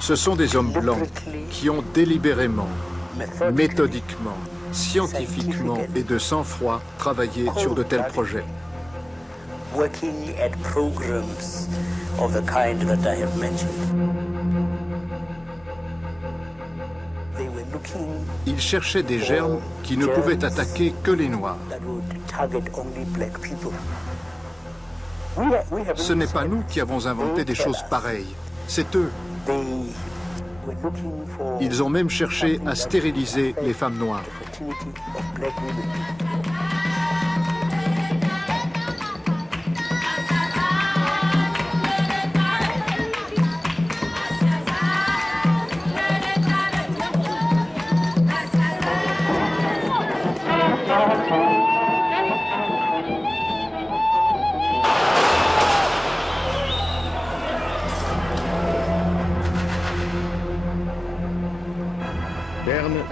Ce sont des hommes blancs qui ont délibérément, méthodiquement, scientifiquement et de sang-froid travaillé sur de tels projets. Ils cherchaient des germes qui ne pouvaient attaquer que les Noirs. Ce n'est pas nous qui avons inventé des choses pareilles, c'est eux. Ils ont même cherché à stériliser les femmes noires.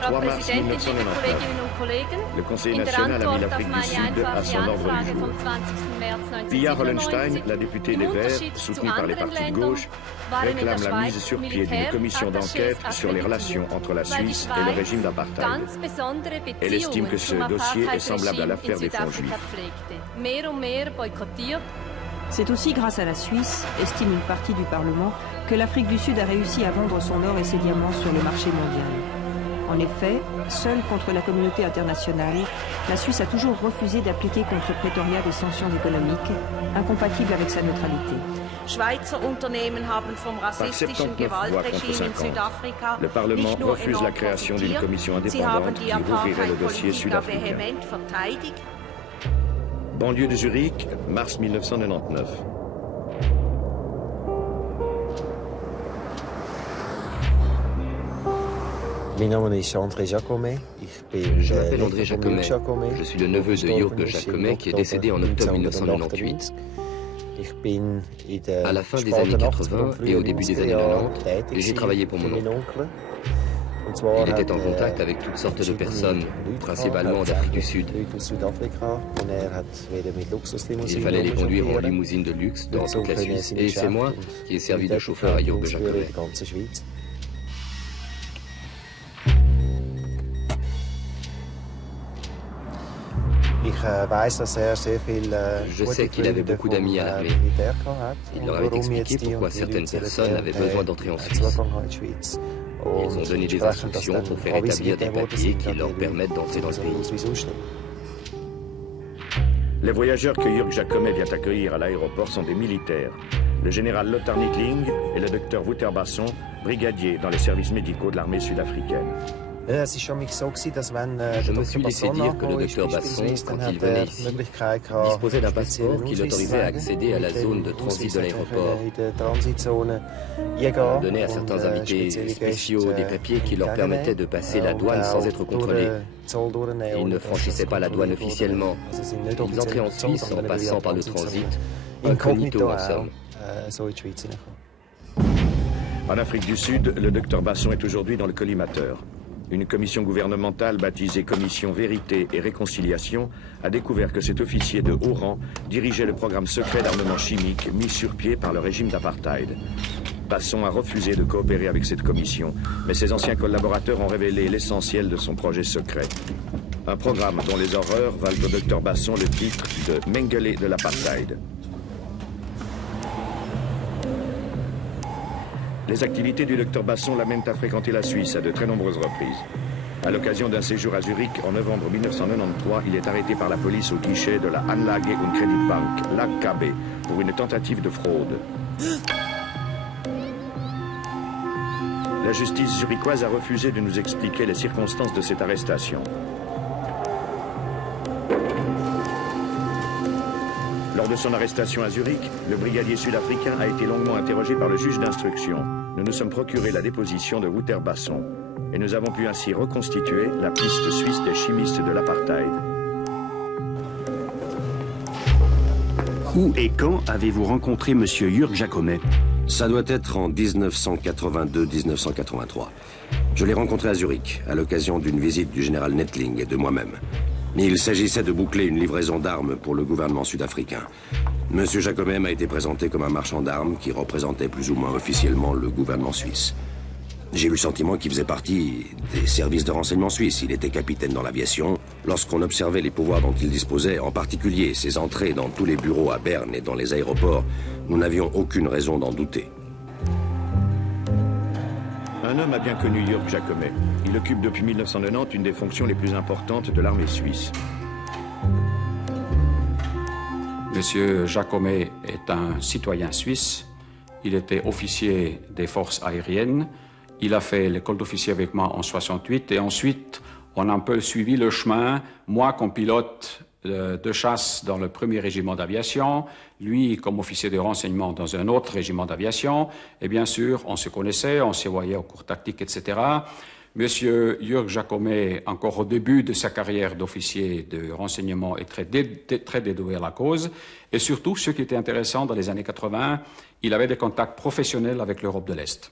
Frau Präsidentin, liebe Kolleginnen und Kollegen, in der Antwort auf meine einfache Anfrage vom 20. März 1997, la députée des Verts, soutenue par les partis de gauche, réclame la mise sur pied d'une commission d'enquête sur les relations entre la Suisse et le régime d'apartheid. Elle estime que ce dossier est semblable à l'affaire des fonds juifs. C'est aussi grâce à la Suisse, estime une partie du Parlement, que l'Afrique du Sud a réussi à vendre son or et ses diamants sur le marché mondial. En effet, seule contre la communauté internationale, la Suisse a toujours refusé d'appliquer contre Pretoria des sanctions économiques, incompatibles avec sa neutralité. Le Parlement refuse la création d'une commission indépendante qui rouvrirait le dossier sud-africain. Banlieue de Zurich, mars 1999. Je m'appelle André Jacomet. Je suis le neveu de Jürg Jacomet qui est décédé en octobre 1998. À la fin des années 80 et au début des années 90, j'ai travaillé pour mon oncle. Il était en contact avec toutes sortes de personnes, principalement d'Afrique du Sud. Il fallait les conduire en limousine de luxe dans toute la Suisse. Et c'est moi qui ai servi de chauffeur à Jürg Jacomet. Je sais qu'il avait beaucoup d'amis à l'armée. Il leur avait expliqué pourquoi certaines personnes avaient besoin d'entrer en Suisse. Ils ont donné des instructions pour faire établir des papiers qui leur permettent d'entrer dans le pays. Les voyageurs que Jürg Jacomet vient accueillir à l'aéroport sont des militaires. Le général Lothar Nittling et le docteur Wouterbasson, brigadiers dans les services médicaux de l'armée sud-africaine. Je me suis laissé dire que le docteur Basson, quand il venait ici, disposait d'un passeport qui l'autorisait à accéder à la zone de transit de l'aéroport. On donnait à certains invités spéciaux des papiers qui leur permettaient de passer la douane sans être contrôlés. Ils ne franchissaient pas la douane officiellement. Ils entraient en Suisse en passant par le transit, incognito en somme. En Afrique du Sud, le docteur Basson est aujourd'hui dans le collimateur. Une commission gouvernementale baptisée Commission Vérité et Réconciliation a découvert que cet officier de haut rang dirigeait le programme secret d'armement chimique mis sur pied par le régime d'apartheid. Basson a refusé de coopérer avec cette commission, mais ses anciens collaborateurs ont révélé l'essentiel de son projet secret. Un programme dont les horreurs valent au docteur Basson le titre de Mengele de l'apartheid. Les activités du docteur Basson l'amènent à fréquenter la Suisse à de très nombreuses reprises. À l'occasion d'un séjour à Zurich en novembre 1993, il est arrêté par la police au guichet de la Anlage- und Kreditbank, l'AKB, pour une tentative de fraude. La justice zurichoise a refusé de nous expliquer les circonstances de cette arrestation. Lors de son arrestation à Zurich, le brigadier sud-africain a été longuement interrogé par le juge d'instruction. Nous nous sommes procuré la déposition de Wouterbasson et nous avons pu ainsi reconstituer la piste suisse des chimistes de l'apartheid. Où et quand avez-vous rencontré M. Jürg Jacomet? Ça doit être en 1982-1983. Je l'ai rencontré à Zurich, à l'occasion d'une visite du général Nettling et de moi-même. Il s'agissait de boucler une livraison d'armes pour le gouvernement sud-africain. Monsieur Jacobet m'a été présenté comme un marchand d'armes qui représentait plus ou moins officiellement le gouvernement suisse. J'ai eu le sentiment qu'il faisait partie des services de renseignement suisses. Il était capitaine dans l'aviation. Lorsqu'on observait les pouvoirs dont il disposait, en particulier ses entrées dans tous les bureaux à Berne et dans les aéroports, nous n'avions aucune raison d'en douter. Un homme a bien connu Jörg Jacobet. Il occupe depuis 1990 une des fonctions les plus importantes de l'armée suisse. Monsieur Jacobet est un citoyen suisse. Il était officier des forces aériennes. Il a fait l'école d'officier avec moi en 68 et ensuite on a un peu suivi le chemin, moi comme pilote de chasse dans le 1er régiment d'aviation, lui comme officier de renseignement dans un autre régiment d'aviation, et bien sûr on se connaissait, on se voyait au cours tactique, etc. Monsieur Jörg Jacobet, encore au début de sa carrière d'officier de renseignement, est très dévoué à la cause, et surtout ce qui était intéressant dans les années 80, il avait des contacts professionnels avec l'Europe de l'Est.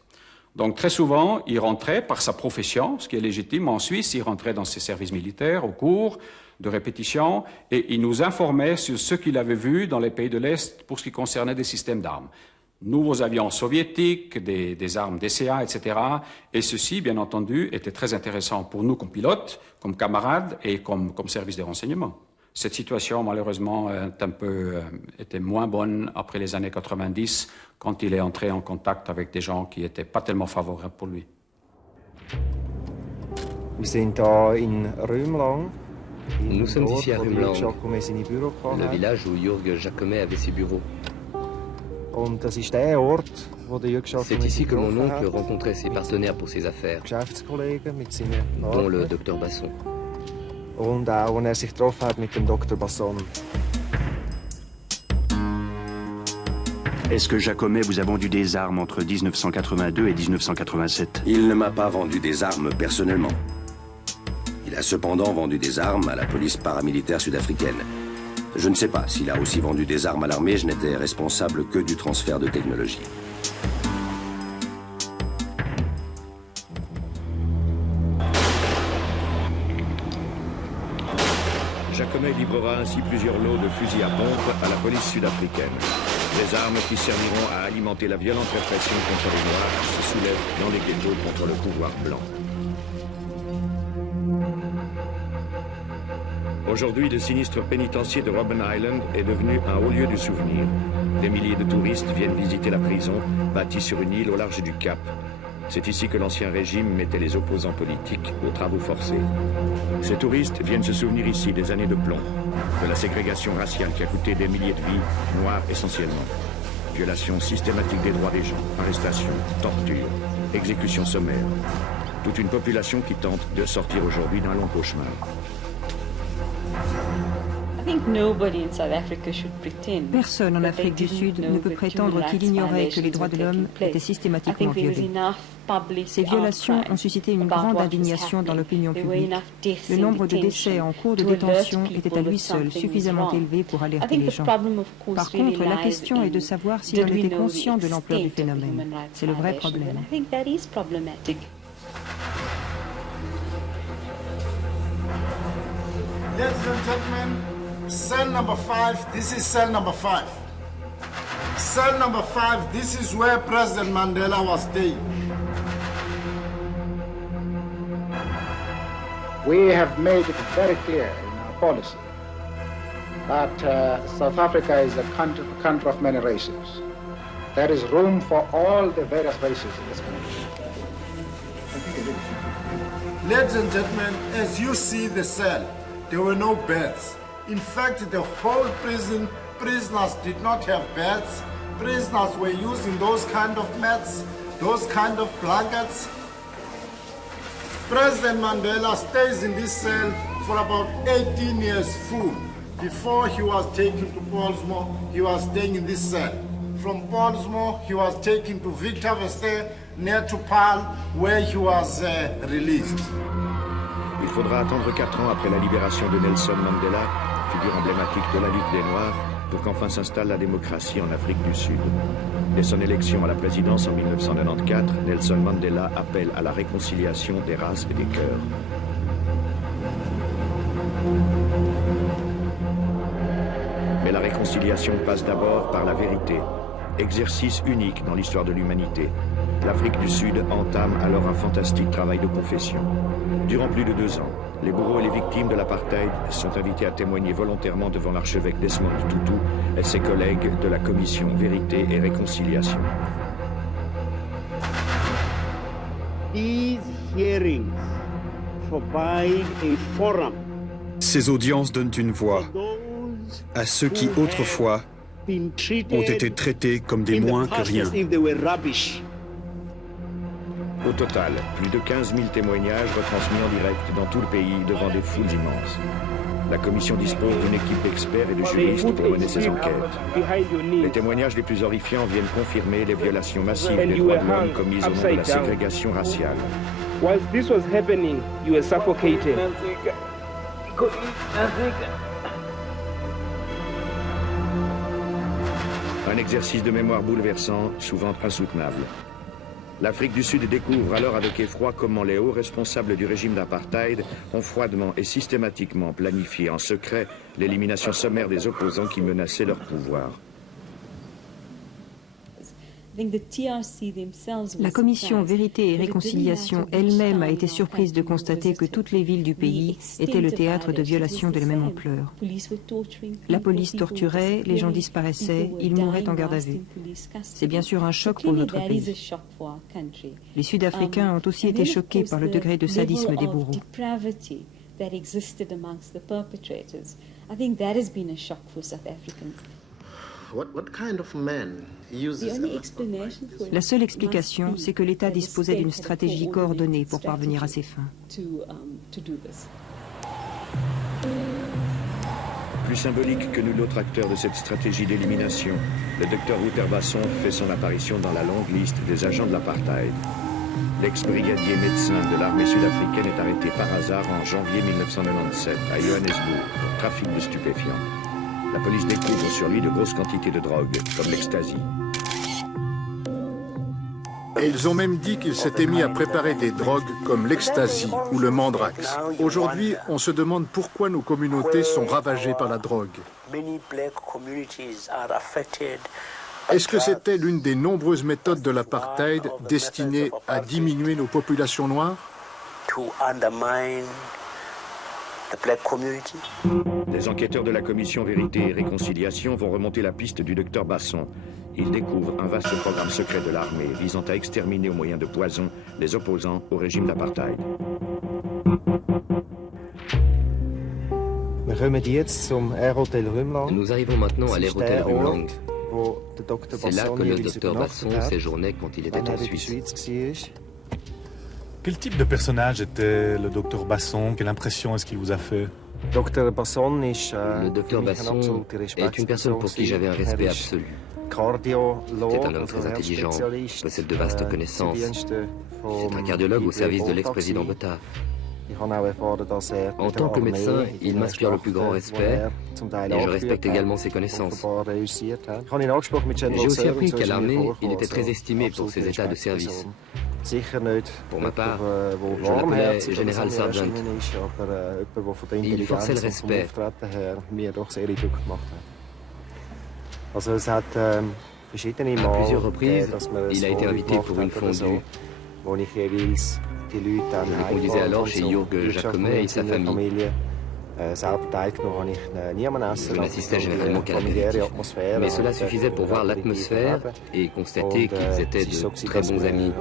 Donc très souvent, il rentrait par sa profession, ce qui est légitime en Suisse, il rentrait dans ses services militaires au cours de répétition et il nous informait sur ce qu'il avait vu dans les pays de l'Est pour ce qui concernait des systèmes d'armes. Nouveaux avions soviétiques, des armes DCA, etc. Et ceci, bien entendu, était très intéressant pour nous comme pilotes, comme camarades et comme service de renseignement. Cette situation, malheureusement, était moins bonne après les années 90, quand il est entré en contact avec des gens qui n'étaient pas tellement favorables pour lui. Nous sommes ici à Rümlang, le village où Jörg Jacobet avait ses bureaux. C'est ici que mon oncle rencontrait ses partenaires pour ses affaires, dont le docteur Basson. Und auch, als sich getroffen hat mit dem Dr. Basson. Est-ce que Jacobet vous a vendu des armes entre 1982 et 1987? Il ne m'a pas vendu des armes personnellement. Il a cependant vendu des armes à la police paramilitaire sud-africaine. Je ne sais pas s'il a aussi vendu des armes à l'armée, je n'étais responsable que du transfert de technologie. Jacobet livrera ainsi plusieurs lots de fusils à pompe à la police sud-africaine. Des armes qui serviront à alimenter la violente répression contre les Noirs qui se soulèvent dans les ghettos contre le pouvoir blanc. Aujourd'hui, le sinistre pénitencier de Robben Island est devenu un haut lieu du souvenir. Des milliers de touristes viennent visiter la prison, bâtie sur une île au large du Cap. C'est ici que l'ancien régime mettait les opposants politiques aux travaux forcés. Ces touristes viennent se souvenir ici des années de plomb, de la ségrégation raciale qui a coûté des milliers de vies, noires essentiellement. Violation systématique des droits des gens, arrestations, tortures, exécutions sommaires. Toute une population qui tente de sortir aujourd'hui d'un long cauchemar. Personne en Afrique du Sud ne peut prétendre qu'il ignorait que les droits de l'homme étaient systématiquement violés. Ces violations ont suscité une grande indignation dans l'opinion publique. Le nombre de décès en cours de détention était à lui seul suffisamment élevé pour alerter les gens. Par contre, la question est de savoir si l'on était conscient de l'ampleur du phénomène. C'est le vrai problème. Ladies and gentlemen, cell number 5, this is cell number 5. Cell number 5, this is where President Mandela was staying. We have made it very clear in our policy that South Africa is a country of many races. There is room for all the various races in this country. Ladies and gentlemen, as you see the cell, there were no beds. In fact, the whole prison, prisoners did not have beds. Prisoners were using those kind of mats, those kind of blankets. President Mandela stays in this cell for about 18 years full. Before he was taken to Portsmouth, he was staying in this cell. From Portsmouth, he was taken to Victor Verster, near to Paarl, where he was released. Il faudra attendre 4 ans après la libération de Nelson Mandela, figure emblématique de la Ligue des Noirs, pour qu'enfin s'installe la démocratie en Afrique du Sud. Dès son élection à la présidence en 1994, Nelson Mandela appelle à la réconciliation des races et des cœurs. réconciliation passe d'abord par la vérité, exercice unique dans l'histoire de l'humanité. L'Afrique du Sud entame alors un fantastique travail de confession. Durant plus de 2 ans, les bourreaux et les victimes de l'apartheid sont invités à témoigner volontairement devant l'archevêque Desmond Tutu et ses collègues de la commission Vérité et Réconciliation. Ces audiences donnent une voix à ceux qui, autrefois, ont été traités comme des moins que rien. Au total, plus de 15 000 témoignages retransmis en direct dans tout le pays devant des foules immenses. La commission dispose d'une équipe d'experts et de juristes pour mener ces enquêtes. Les témoignages les plus horrifiants viennent confirmer les violations massives des droits de l'homme commises au nom de la ségrégation raciale. Whilst this was happening, you were suffocated. Un exercice de mémoire bouleversant, souvent insoutenable. L'Afrique du Sud découvre alors avec effroi comment les hauts responsables du régime d'apartheid ont froidement et systématiquement planifié en secret l'élimination sommaire des opposants qui menaçaient leur pouvoir. La commission Vérité et Réconciliation elle-même a été surprise de constater que toutes les villes du pays étaient le théâtre de violations de la même ampleur. La police torturait, les gens disparaissaient, ils mouraient en garde à vue. C'est bien sûr un choc pour notre pays. Les Sud-Africains ont aussi été choqués par le degré de sadisme des bourreaux. La seule explication, c'est que l'État disposait d'une stratégie coordonnée pour parvenir à ses fins. Plus symbolique que nul autre acteur de cette stratégie d'élimination, le docteur Wouter Basson fait son apparition dans la longue liste des agents de l'apartheid. L'ex-brigadier médecin de l'armée sud-africaine est arrêté par hasard en janvier 1997 à Johannesburg pour trafic de stupéfiants. La police découvre sur lui de grosses quantités de drogue, comme l'ecstasy. Et ils ont même dit qu'ils s'étaient mis à préparer des drogues comme l'ecstasy ou le mandrax. Aujourd'hui, on se demande pourquoi nos communautés sont ravagées par la drogue. Est-ce que c'était l'une des nombreuses méthodes de l'apartheid destinées à diminuer nos populations noires ? Les enquêteurs de la commission Vérité et Réconciliation vont remonter la piste du docteur Basson. Ils découvrent un vaste programme secret de l'armée visant à exterminer au moyen de poison les opposants au régime d'apartheid. Nous arrivons maintenant à l'Air Hotel Rumlang. C'est là que le docteur Basson séjournait quand il était en Suisse. Quel type de personnage était le docteur Basson? Quelle impression est-ce qu'il vous a fait? Le docteur Basson est une personne pour qui j'avais un respect absolu. C'est un homme très intelligent, possède de vastes connaissances. C'est un cardiologue au service de l'ex-président Botha. En tant que médecin, il m'inspire le plus grand respect et je respecte également ses connaissances. J'ai aussi appris qu'à l'armée, il était très estimé pour ses états de service. Pour ma part, je l'appelais Général Sergeant. Il forçait le respect. À plusieurs reprises, il a été invité pour une fondue. Je le conduisais alors chez Jürg Jacomet et sa famille. Je n'assistais généralement qu'à l'apéritif, mais cela suffisait pour voir l'atmosphère et constater qu'ils étaient de très bons amis.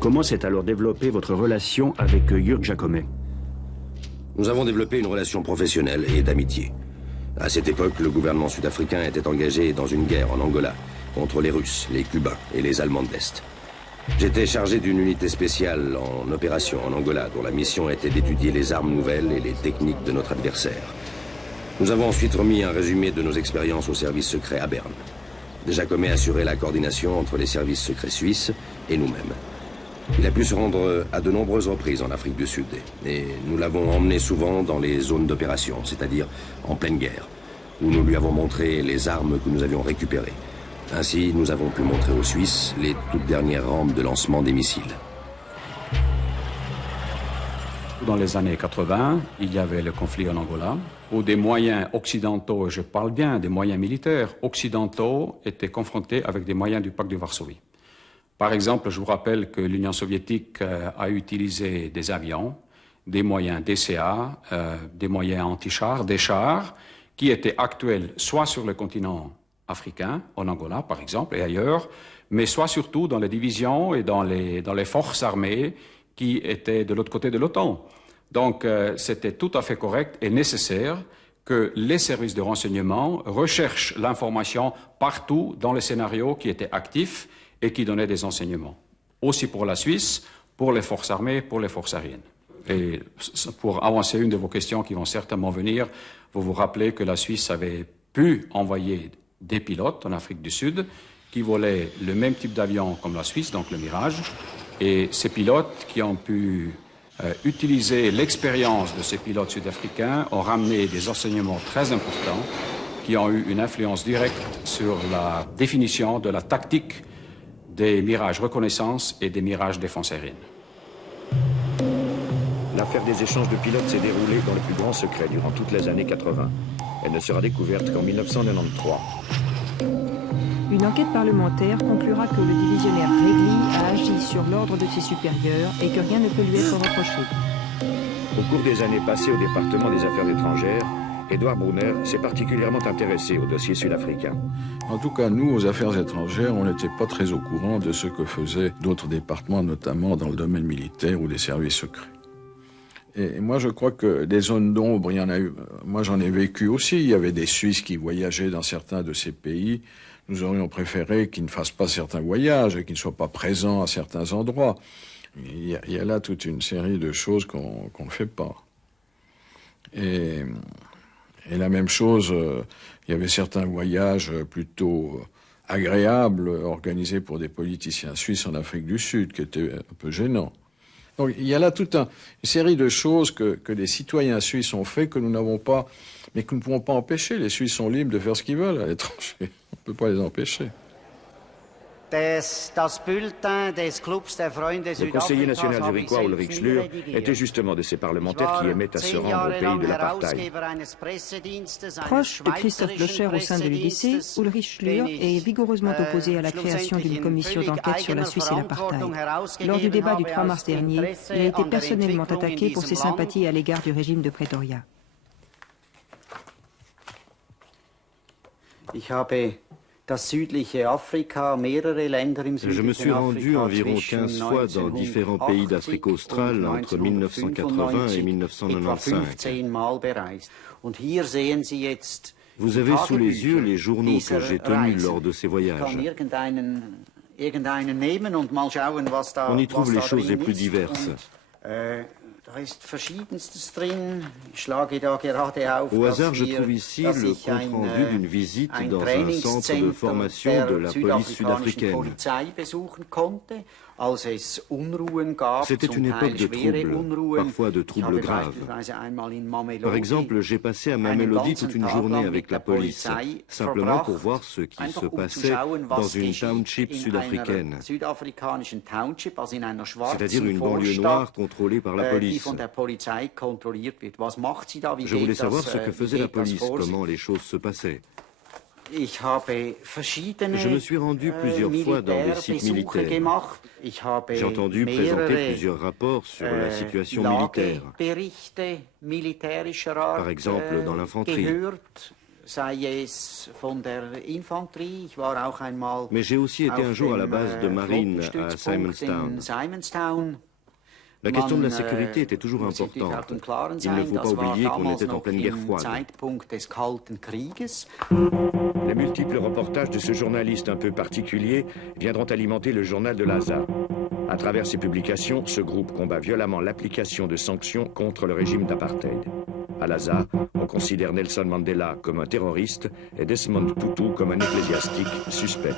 Comment s'est alors développée votre relation avec Jürg Jacomet? Nous avons développé une relation professionnelle et d'amitié. À cette époque, le gouvernement sud-africain était engagé dans une guerre en Angola contre les Russes, les Cubains et les Allemands de l'Est. J'étais chargé d'une unité spéciale en opération en Angola, dont la mission était d'étudier les armes nouvelles et les techniques de notre adversaire. Nous avons ensuite remis un résumé de nos expériences au service secret à Berne. Jacomet assurait la coordination entre les services secrets suisses et nous-mêmes. Il a pu se rendre à de nombreuses reprises en Afrique du Sud, et nous l'avons emmené souvent dans les zones d'opération, c'est-à-dire en pleine guerre, où nous lui avons montré les armes que nous avions récupérées. Ainsi, nous avons pu montrer aux Suisses les toutes dernières rampes de lancement des missiles. Dans les années 80, il y avait le conflit en Angola, où des moyens occidentaux, et je parle bien des moyens militaires occidentaux, étaient confrontés avec des moyens du pacte de Varsovie. Par exemple, je vous rappelle que l'Union soviétique a utilisé des avions, des moyens DCA, des moyens anti-chars, des chars, qui étaient actuels soit sur le continent africain, en Angola par exemple, et ailleurs, mais soit surtout dans les divisions et dans les forces armées qui étaient de l'autre côté de l'OTAN. Donc c'était tout à fait correct et nécessaire que les services de renseignement recherchent l'information partout dans les scénarios qui étaient actifs et qui donnaient des enseignements. Aussi pour la Suisse, pour les forces armées, pour les forces aériennes. Et pour avancer une de vos questions qui vont certainement venir, vous vous rappelez que la Suisse avait pu envoyer des pilotes en Afrique du Sud qui volaient le même type d'avion comme la Suisse, donc le Mirage. Et ces pilotes qui ont pu utiliser l'expérience de ces pilotes sud-africains ont ramené des enseignements très importants qui ont eu une influence directe sur la définition de la tactique des Mirages reconnaissance et des Mirages défense aérienne. L'affaire des échanges de pilotes s'est déroulée dans le plus grand secret durant toutes les années 80. Elle ne sera découverte qu'en 1993. Une enquête parlementaire conclura que le divisionnaire Regli a agi sur l'ordre de ses supérieurs et que rien ne peut lui être reproché. Au cours des années passées au département des affaires étrangères, Edouard Brunner s'est particulièrement intéressé au dossier sud-africain. En tout cas, nous, aux affaires étrangères, on n'était pas très au courant de ce que faisaient d'autres départements, notamment dans le domaine militaire ou des services secrets. Et moi, je crois que des zones d'ombre, il y en a eu. Moi, j'en ai vécu aussi. Il y avait des Suisses qui voyageaient dans certains de ces pays. Nous aurions préféré qu'ils ne fassent pas certains voyages et qu'ils ne soient pas présents à certains endroits. Il y a là toute une série de choses qu'on ne fait pas. Et la même chose, il y avait certains voyages plutôt agréables organisés pour des politiciens suisses en Afrique du Sud qui étaient un peu gênants. Donc il y a là toute une série de choses que les citoyens suisses ont fait que nous n'avons pas, mais que nous ne pouvons pas empêcher. Les Suisses sont libres de faire ce qu'ils veulent à l'étranger. On ne peut pas les empêcher. Le conseiller national zurichois Ulrich Schlür était justement de ces parlementaires qui aimaient à se rendre au pays de l'apartheid. Proche de Christoph Blocher au sein de l'UDC, Ulrich Schlür est vigoureusement opposé à la création d'une commission d'enquête sur la Suisse et l'apartheid. Lors du débat du 3 mars dernier, il a été personnellement attaqué pour ses sympathies à l'égard du régime de Pretoria. Je me suis rendu environ 15 fois dans différents pays d'Afrique australe entre 1980 et 1995. Vous avez sous les yeux les journaux que j'ai tenus lors de ces voyages. On y trouve les choses les plus diverses. Au hasard, je trouve ici le compte-rendu d'une visite dans un centre de formation de la police sud-africaine. C'était une époque de troubles, parfois de troubles graves. Par exemple, j'ai passé à Mamelodi toute une journée avec la police, simplement pour voir ce qui se passait dans une township sud-africaine, c'est-à-dire une banlieue noire contrôlée par la police. Je voulais savoir ce que faisait la police, comment les choses se passaient. Je me suis rendu plusieurs fois dans des sites militaires. J'ai entendu présenter plusieurs rapports sur la situation militaire. Par exemple, dans l'infanterie. Mais j'ai aussi été un jour à la base de marine à Simonstown. La question de la sécurité était toujours importante. Il ne faut pas oublier qu'on était en pleine guerre froide. Les multiples reportages de ce journaliste un peu particulier viendront alimenter le journal de l'ASA. À travers ses publications, ce groupe combat violemment l'application de sanctions contre le régime d'apartheid. À l'ASA, on considère Nelson Mandela comme un terroriste et Desmond Tutu comme un ecclésiastique suspect.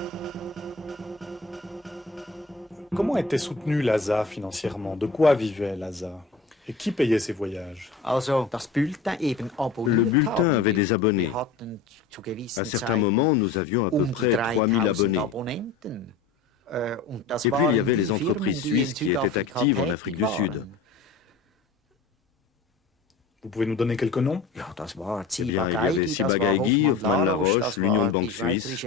Comment était soutenu l'ASA financièrement? De quoi vivait l'ASA? Et qui payait ses voyages? Le bulletin avait des abonnés. À certains moments, nous avions à peu près 3000 abonnés. Et puis, il y avait les entreprises suisses qui étaient actives en Afrique du Sud. Vous pouvez nous donner quelques noms? Eh bien, il y avait Ciba-Geigy, Hoffmann-La Roche, l'Union de banque suisse.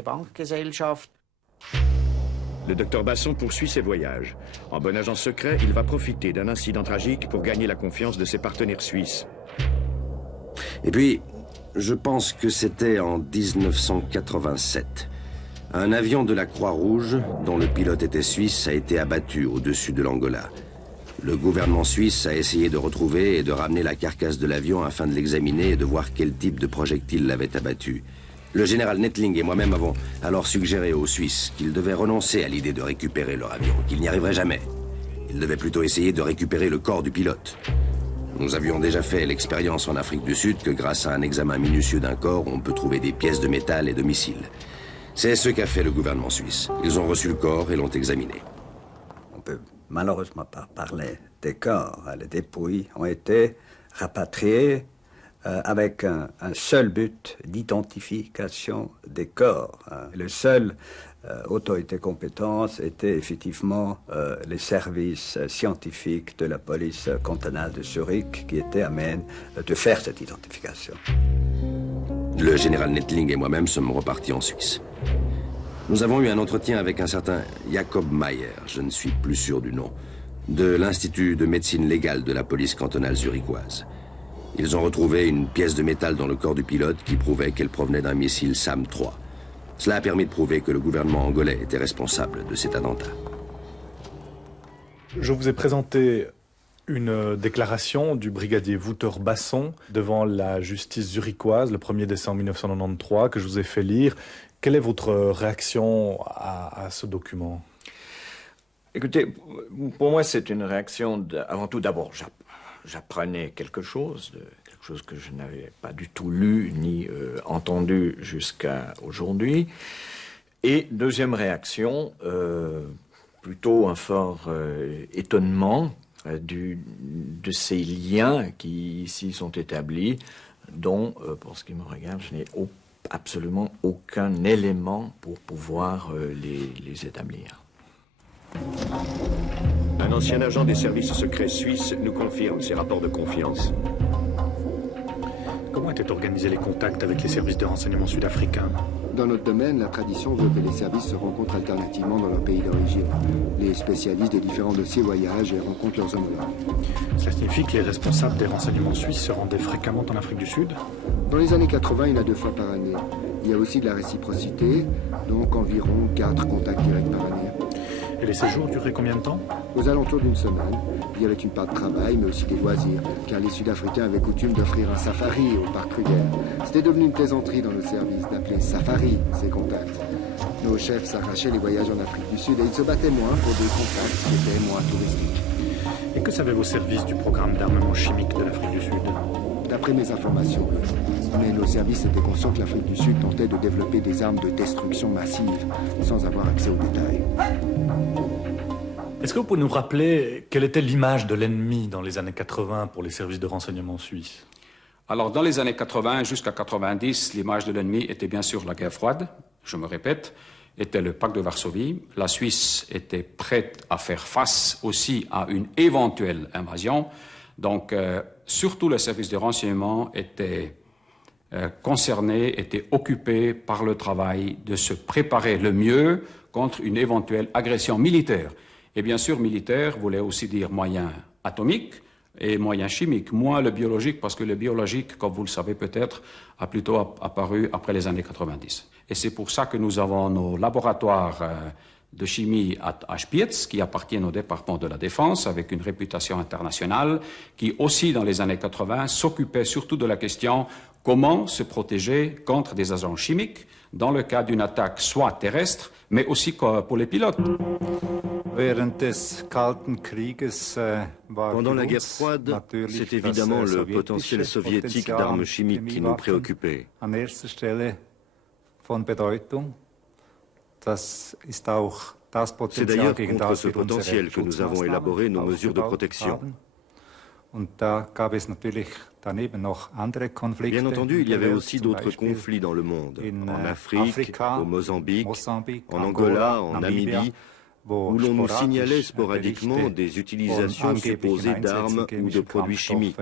Le docteur Basson poursuit ses voyages. En bon agent secret, il va profiter d'un incident tragique pour gagner la confiance de ses partenaires suisses. Et puis, je pense que c'était en 1987. Un avion de la Croix-Rouge, dont le pilote était suisse, a été abattu au-dessus de l'Angola. Le gouvernement suisse a essayé de retrouver et de ramener la carcasse de l'avion afin de l'examiner et de voir quel type de projectile l'avait abattu. Le général Nettling et moi-même avons alors suggéré aux Suisses qu'ils devaient renoncer à l'idée de récupérer leur avion, qu'ils n'y arriveraient jamais. Ils devaient plutôt essayer de récupérer le corps du pilote. Nous avions déjà fait l'expérience en Afrique du Sud que grâce à un examen minutieux d'un corps, on peut trouver des pièces de métal et de missiles. C'est ce qu'a fait le gouvernement suisse. Ils ont reçu le corps et l'ont examiné. On peut malheureusement pas parler des corps. Les dépouilles ont été rapatriées avec un seul but d'identification des corps. Le seul autorité compétente était effectivement les services scientifiques de la police cantonale de Zurich qui étaient à même de faire cette identification. Le général Nettling et moi-même sommes repartis en Suisse. Nous avons eu un entretien avec un certain Jacob Mayer, je ne suis plus sûr du nom, de l'Institut de médecine légale de la police cantonale zurichoise. Ils ont retrouvé une pièce de métal dans le corps du pilote qui prouvait qu'elle provenait d'un missile SAM-3. Cela a permis de prouver que le gouvernement angolais était responsable de cet attentat. Je vous ai présenté une déclaration du brigadier Wouter Basson devant la justice zurichoise le 1er décembre 1993 que je vous ai fait lire. Quelle est votre réaction à ce document? Écoutez, pour moi c'est une réaction avant tout d'abord j'apprenais quelque chose que je n'avais pas du tout lu ni entendu jusqu'à aujourd'hui. Et deuxième réaction, plutôt un fort étonnement de ces liens qui ici sont établis, dont, pour ce qui me regarde, je n'ai absolument aucun élément pour pouvoir les établir. Un ancien agent des services secrets suisses nous confirme ces rapports de confiance. Comment étaient organisés les contacts avec les services de renseignement sud-africains? Dans notre domaine, la tradition veut que les services se rencontrent alternativement dans leur pays d'origine. Les spécialistes des différents dossiers voyagent et rencontrent leurs homologues. Cela signifie que les responsables des renseignements suisses se rendaient fréquemment en Afrique du Sud? Dans les années 80, il y en a 2 fois par année. Il y a aussi de la réciprocité, donc environ 4 contacts directs par année. Et les séjours duraient combien de temps? Aux alentours d'une semaine. Il y avait une part de travail, mais aussi des loisirs, car les Sud-Africains avaient coutume d'offrir un safari au parc Kruger. C'était devenu une plaisanterie dans le service d'appeler safari ces contacts. Nos chefs s'arrachaient les voyages en Afrique du Sud et ils se battaient moins pour des contacts qui étaient moins touristiques. Et que savaient vos services du programme d'armement chimique de l'Afrique du Sud? D'après mes informations, mais nos services étaient conscients que l'Afrique du Sud tentait de développer des armes de destruction massive, sans avoir accès aux détails. Est-ce que vous pouvez nous rappeler quelle était l'image de l'ennemi dans les années 80 pour les services de renseignement suisses? Alors, dans les années 80 jusqu'à 90, l'image de l'ennemi était bien sûr la guerre froide, je me répète, était le pacte de Varsovie. La Suisse était prête à faire face aussi à une éventuelle invasion. Donc, surtout les services de renseignement étaient concernés, étaient occupés par le travail de se préparer le mieux contre une éventuelle agression militaire. Et bien sûr, militaire voulait aussi dire moyens atomiques et moyens chimiques, moins le biologique, parce que le biologique, comme vous le savez peut-être, a plutôt apparu après les années 90. Et c'est pour ça que nous avons nos laboratoires de chimie à Spiez, qui appartiennent au département de la Défense, avec une réputation internationale, qui aussi, dans les années 80, s'occupait surtout de la question comment se protéger contre des agents chimiques, dans le cas d'une attaque soit terrestre, mais aussi pour les pilotes. Pendant la guerre froide, c'est évidemment le potentiel soviétique d'armes chimiques qui nous préoccupait. C'est d'ailleurs contre ce potentiel que nous avons élaboré nos mesures de protection. Bien entendu, il y avait aussi d'autres conflits dans le monde, en Afrique, au Mozambique, en Angola, en Namibie, où l'on nous signalait sporadiquement des utilisations supposées d'armes ou de produits chimiques.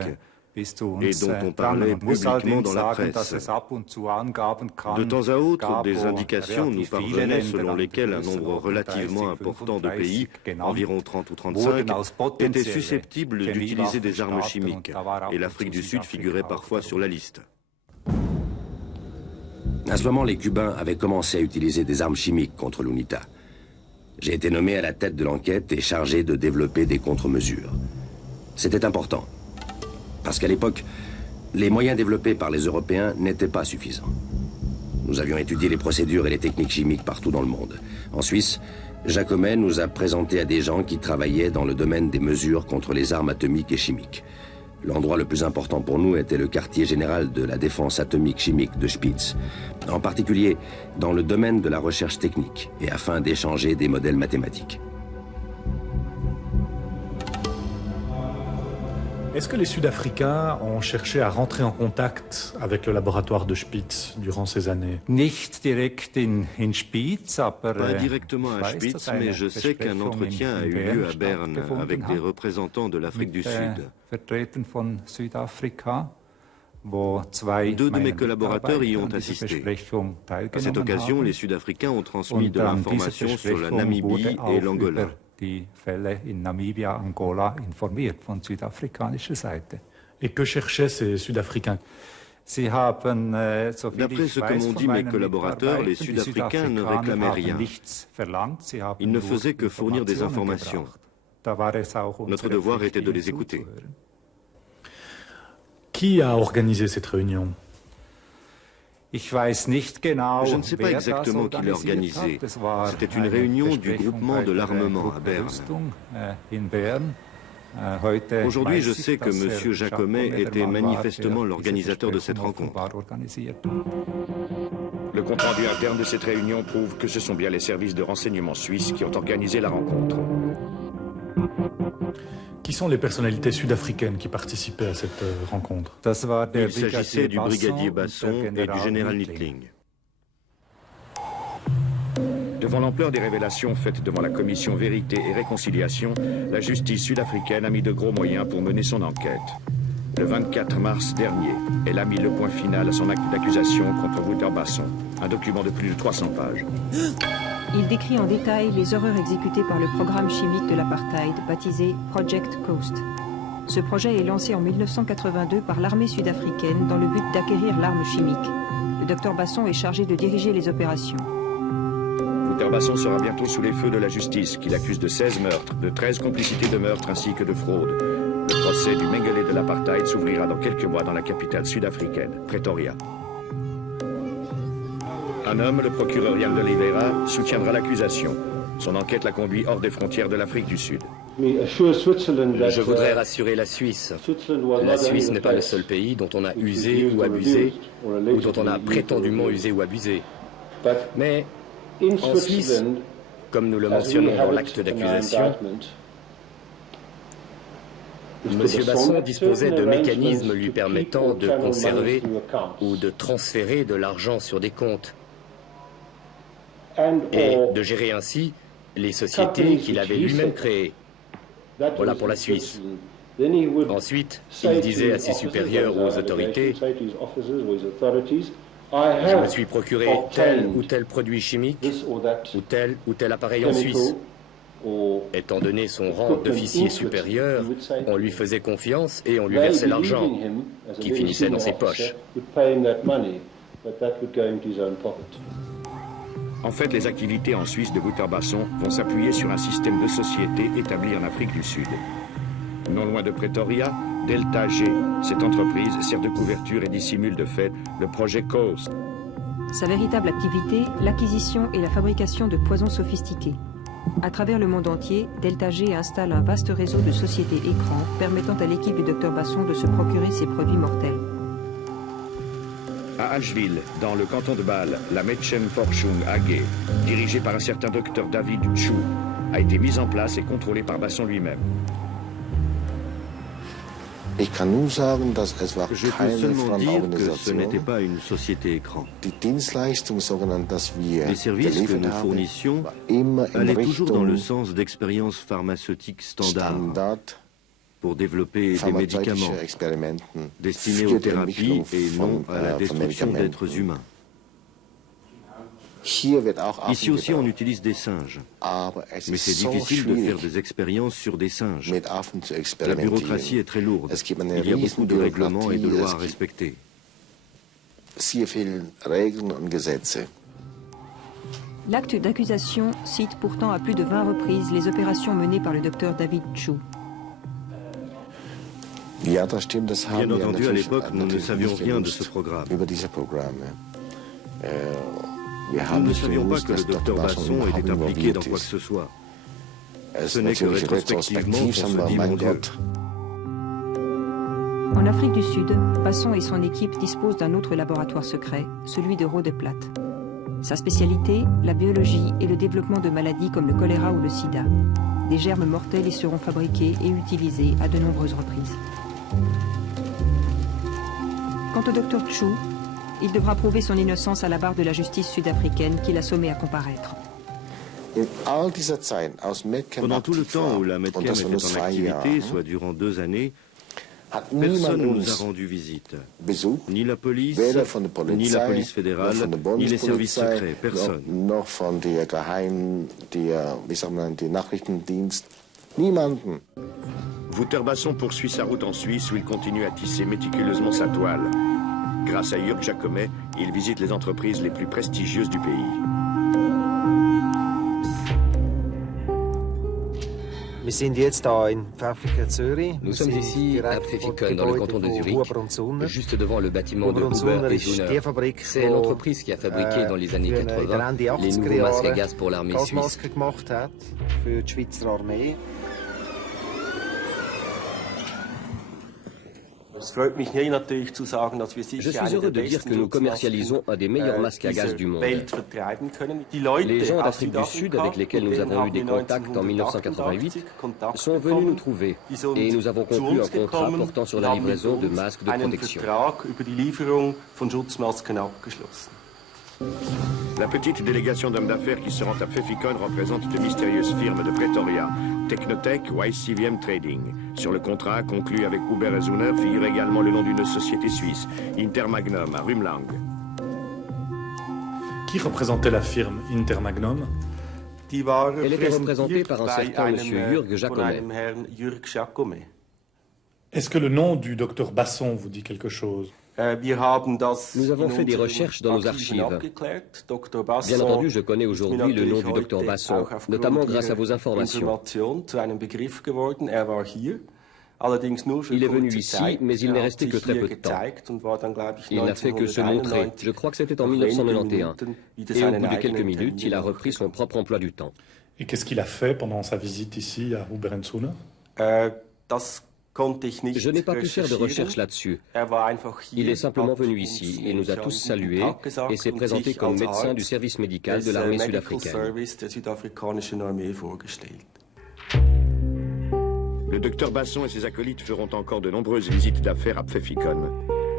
et dont on parlait publiquement dans la presse. De temps à autre, des indications nous parvenaient selon lesquelles un nombre relativement important de pays, environ 30 ou 35, étaient susceptibles d'utiliser des armes chimiques, et l'Afrique du Sud figurait parfois sur la liste. À ce moment, les Cubains avaient commencé à utiliser des armes chimiques contre l'UNITA. J'ai été nommé à la tête de l'enquête et chargé de développer des contre-mesures. C'était important, parce qu'à l'époque, les moyens développés par les Européens n'étaient pas suffisants. Nous avions étudié les procédures et les techniques chimiques partout dans le monde. En Suisse, Jacomet nous a présenté à des gens qui travaillaient dans le domaine des mesures contre les armes atomiques et chimiques. L'endroit le plus important pour nous était le quartier général de la défense atomique chimique de Spitz, en particulier dans le domaine de la recherche technique et afin d'échanger des modèles mathématiques. Est-ce que les Sud-Africains ont cherché à rentrer en contact avec le laboratoire de Spitz durant ces années? Pas directement à Spitz, mais je sais qu'un entretien a eu lieu à Berne avec des représentants de l'Afrique du Sud. Deux de mes collaborateurs y ont assisté. À cette occasion, les Sud-Africains ont transmis de l'information sur la Namibie et l'Angola. Et que cherchaient ces Sud-Africains? D'après ce que m'ont dit mes collaborateurs, les Sud-Africains ne réclamaient rien. Ils ne faisaient que fournir des informations. Notre devoir était de les écouter. Qui a organisé cette réunion? Je ne sais pas exactement qui l'a organisé. C'était une réunion du groupement de l'armement à Berne. Aujourd'hui, je sais que M. Jacomet était manifestement l'organisateur de cette rencontre. Le compte-rendu interne de cette réunion prouve que ce sont bien les services de renseignement suisses qui ont organisé la rencontre. Qui sont les personnalités sud-africaines qui participaient à cette rencontre? Il s'agissait du brigadier Basson et du général Nittling. Devant l'ampleur des révélations faites devant la commission Vérité et Réconciliation, la justice sud-africaine a mis de gros moyens pour mener son enquête. Le 24 mars dernier, elle a mis le point final à son acte d'accusation contre Wouter Basson, un document de plus de 300 pages. Il décrit en détail les horreurs exécutées par le programme chimique de l'apartheid, baptisé Project Coast. Ce projet est lancé en 1982 par l'armée sud-africaine dans le but d'acquérir l'arme chimique. Le docteur Basson est chargé de diriger les opérations. Wouter Basson sera bientôt sous les feux de la justice, qui l'accuse de 16 meurtres, de 13 complicités de meurtre ainsi que de fraude. Le procès du Mengele de l'apartheid s'ouvrira dans quelques mois dans la capitale sud-africaine, Pretoria. Un homme, le procureur Jan de Oliveira, soutiendra l'accusation. Son enquête l'a conduit hors des frontières de l'Afrique du Sud. Je voudrais rassurer la Suisse. La Suisse n'est pas le seul pays dont on a usé ou abusé, ou dont on a prétendument usé ou abusé. Mais en Suisse, comme nous le mentionnons dans l'acte d'accusation, M. Basson disposait de mécanismes lui permettant de conserver ou de transférer de l'argent sur des comptes et de gérer ainsi les sociétés qu'il avait lui-même créées. Voilà pour la Suisse. Ensuite, il disait à ses supérieurs ou aux autorités: je me suis procuré tel ou tel produit chimique ou tel appareil en Suisse. Étant donné son rang d'officier supérieur, on lui faisait confiance et on lui versait l'argent qui finissait dans ses poches. En fait, les activités en Suisse de Wouter Basson vont s'appuyer sur un système de société établi en Afrique du Sud. Non loin de Pretoria, Delta G, cette entreprise sert de couverture et dissimule de fait le projet Coast. Sa véritable activité, l'acquisition et la fabrication de poisons sophistiqués. À travers le monde entier, Delta G installe un vaste réseau de sociétés écrans permettant à l'équipe du Dr Basson de se procurer ces produits mortels. À Asheville, dans le canton de Bâle, la Mädchenforschung AG, dirigée par un certain docteur David Chu, a été mise en place et contrôlée par Basson lui-même. Je peux seulement dire que ce n'était pas une société écran. Les services que nous fournissions allaient toujours dans le sens d'expériences pharmaceutiques standards. pour développer des médicaments destinés aux thérapies et non à la destruction d'êtres humains. Ici aussi, on utilise des singes, mais c'est difficile de faire des expériences sur des singes. La bureaucratie est très lourde. Il y a beaucoup de règlements et de lois à respecter. L'acte d'accusation cite pourtant à plus de 20 reprises les opérations menées par le docteur David Chu. Bien entendu, à l'époque, nous ne savions rien de ce programme. Nous ne savions pas que le docteur Basson était impliqué dans quoi que ce soit. Ce n'est que rétrospectivement qu'on se dit, mon Dieu. En Afrique du Sud, Basson et son équipe disposent d'un autre laboratoire secret, celui de Rhodeplat. Sa spécialité, la biologie et le développement de maladies comme le choléra ou le sida. Des germes mortels y seront fabriqués et utilisés à de nombreuses reprises. Quant au docteur Chu, il devra prouver son innocence à la barre de la justice sud-africaine qui l'a sommé à comparaître. Pendant tout le temps où la Medchem était en activité, soit durant 2 années, personne ne nous a rendu visite. Ni la police, ni la police fédérale, ni les services secrets, personne. Wouter Basson poursuit sa route en Suisse où il continue à tisser méticuleusement sa toile. Grâce à Jürg Jacomet, il visite les entreprises les plus prestigieuses du pays. Nous sommes ici à Pfäffikon, dans le canton de Zurich, juste devant le bâtiment de Huber et Zuner. C'est l'entreprise qui a fabriqué dans les années 80 les nouveaux masques à gaz pour l'armée suisse. Je suis heureux de dire que nous commercialisons un des meilleurs masques à gaz du monde. Les gens d'Afrique du Sud avec lesquels nous avons eu des contacts en 1988 sont venus nous trouver et nous avons conclu un contrat portant sur la livraison de masques de protection. La petite délégation d'hommes d'affaires qui se rend à Pfäffikon représente de mystérieuses firmes de Pretoria, Technotech ou ICVM Trading. Sur le contrat conclu avec Huber et Zuner figure également le nom d'une société suisse, Intermagnum, à Rumlang. Qui représentait la firme Intermagnum? Elle était représentée par un certain monsieur Jürg Jacomet. Est-ce que le nom du docteur Basson vous dit quelque chose? Nous avons fait des recherches dans nos archives. Bien entendu, je connais aujourd'hui le nom du docteur Basson, notamment grâce à vos informations. Il est venu ici, mais il n'est resté que très peu de temps. Il n'a fait que se montrer. Je crois que c'était en 1991. Et au bout de quelques minutes, il a repris son propre emploi du temps. Et qu'est-ce qu'il a fait pendant sa visite ici à Huber et Zuner? Je n'ai pas pu faire de recherche là-dessus. Il est simplement venu ici et nous a tous salués et s'est présenté comme médecin du service médical de l'armée sud-africaine. Le docteur Basson et ses acolytes feront encore de nombreuses visites d'affaires à Pfäffikon.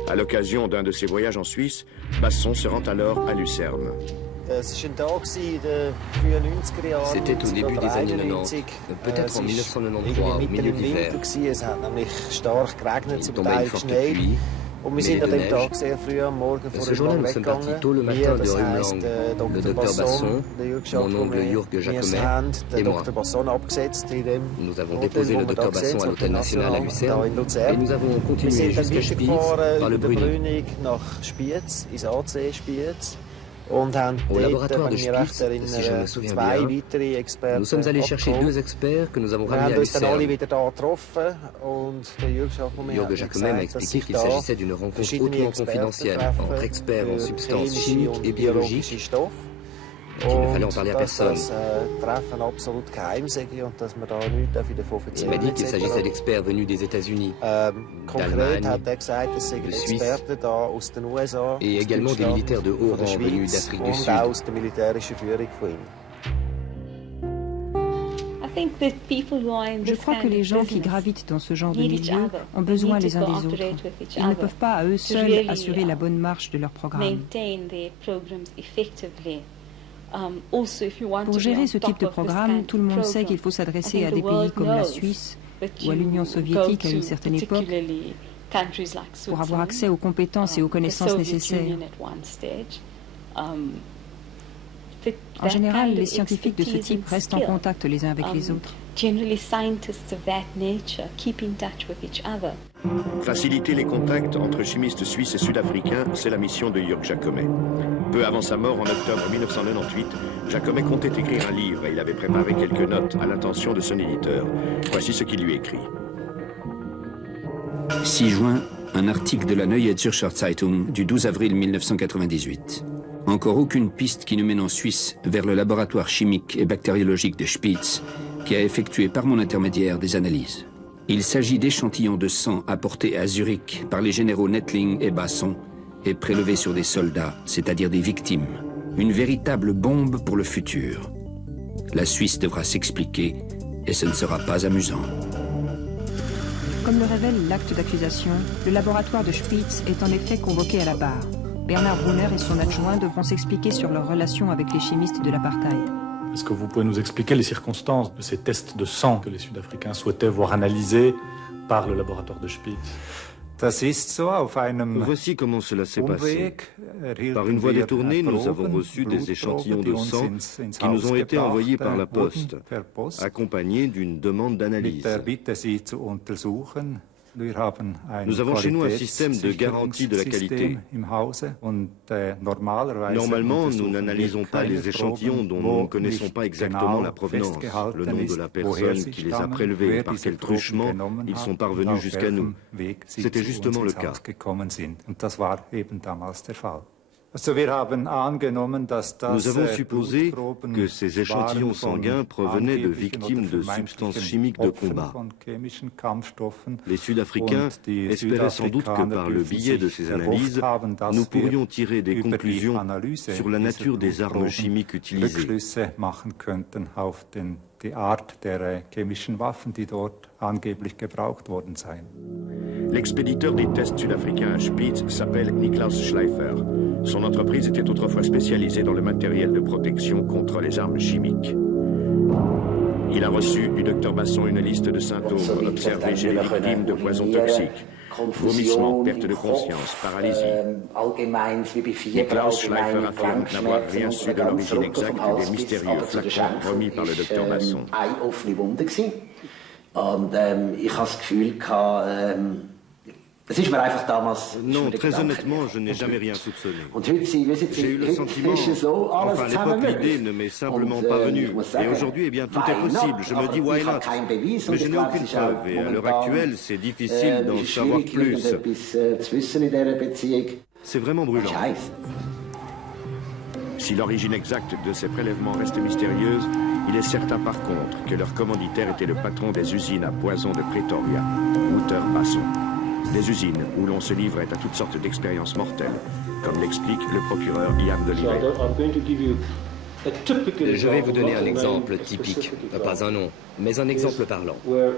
À l'occasion d'un de ses voyages en Suisse, Basson se rend alors à Lucerne. C'était au début des années 90, peut-être en 1993, au milieu de l'hiver. Il tombait une forte pluie, mêlée de neige. Ce jour-là, nous sommes partis tôt le matin de Rumlang. Le docteur Basson, mon oncle Jürg Jacomet et moi. Nous avons déposé le docteur Basson à l'hôtel national à Lucerne et nous avons continué jusqu'à Spiez par le Brünig. Au laboratoire de Spiez, si je me souviens bien, nous sommes allés chercher 2 experts que nous avons ramenés à Lucerne. Jürg Jacomet m'a expliqué qu'il s'agissait d'une rencontre hautement confidentielle entre experts en substances chimiques et biologiques, qu'il ne fallait en parler à personne. Il m'a dit qu'il s'agissait d'experts venus des États-Unis, d'Allemagne, de Suisse et également des militaires de haut rang venus d'Afrique du Sud. Je crois que les gens qui gravitent dans ce genre de milieu ont besoin les uns des autres. Ils ne peuvent pas à eux seuls assurer la bonne marche de leur programme. Pour gérer ce type de programme, tout le monde sait qu'il faut s'adresser à des pays comme la Suisse, ou à l'Union soviétique à une certaine époque pour avoir accès aux compétences et aux connaissances nécessaires. En général, les scientifiques de ce type restent en contact les uns avec les autres. Faciliter les contacts entre chimistes suisses et sud-africains, c'est la mission de Jörg Jacomet. Peu avant sa mort en octobre 1998, Jacomet comptait écrire un livre et il avait préparé quelques notes à l'intention de son éditeur. Voici ce qu'il lui écrit. 6 juin, un article de la Neue Zürcher Zeitung du 12 avril 1998. Encore aucune piste qui nous mène en Suisse vers le laboratoire chimique et bactériologique de Spitz, qui a effectué par mon intermédiaire des analyses. Il s'agit d'échantillons de sang apportés à Zurich par les généraux Nettling et Basson et prélevés sur des soldats, c'est-à-dire des victimes. Une véritable bombe pour le futur. La Suisse devra s'expliquer et ce ne sera pas amusant. Comme le révèle l'acte d'accusation, le laboratoire de Spitz est en effet convoqué à la barre. Bernard Brunner et son adjoint devront s'expliquer sur leur relation avec les chimistes de l'apartheid. Est-ce que vous pouvez nous expliquer les circonstances de ces tests de sang que les Sud-Africains souhaitaient voir analysés par le laboratoire de Spitz? Voici comment cela s'est passé. Par une voie détournée, nous avons reçu des échantillons de sang qui nous ont été envoyés par la poste, accompagnés d'une demande d'analyse. Nous avons chez nous un système de garantie de la qualité. Normalement, nous n'analysons pas les échantillons dont nous ne connaissons pas exactement la provenance, le nom de la personne qui les a prélevés, par quel truchement ils sont parvenus jusqu'à nous. C'était justement le cas. Nous avons supposé que ces échantillons sanguins provenaient de victimes de substances chimiques de combat. Les Sud-Africains espéraient sans doute que par le biais de ces analyses, nous pourrions tirer des conclusions sur la nature des armes chimiques utilisées. L'expéditeur des tests sud-africains à Spitz s'appelle Niklaus Schleifer. Son entreprise était autrefois spécialisée dans le matériel de protection contre les armes chimiques. Il a reçu du docteur Basson une liste de symptômes observés chez les victimes de poisons toxiques. Vomissements, perte de conscience, paralysie. Niklaus Schleifer affirme n'avoir rien su de l'origine exacte des mystérieux flacons remis par le docteur Basson. Non, très honnêtement, je n'ai jamais rien soupçonné. J'ai eu le sentiment, enfin à l'époque l'idée ne m'est simplement pas venue. Et aujourd'hui, eh bien, tout est possible. Je me dis why not. Mais je n'ai aucune preuve et à l'heure actuelle, c'est difficile d'en savoir plus. C'est vraiment brûlant. Si l'origine exacte de ces prélèvements reste mystérieuse, il est certain par contre que leur commanditaire était le patron des usines à poison de Pretoria, Wouter Basson. Des usines où l'on se livrait à toutes sortes d'expériences mortelles, comme l'explique le procureur Ian Dolivet. Je vais vous donner un exemple typique, pas un nom, mais un exemple parlant. Prenons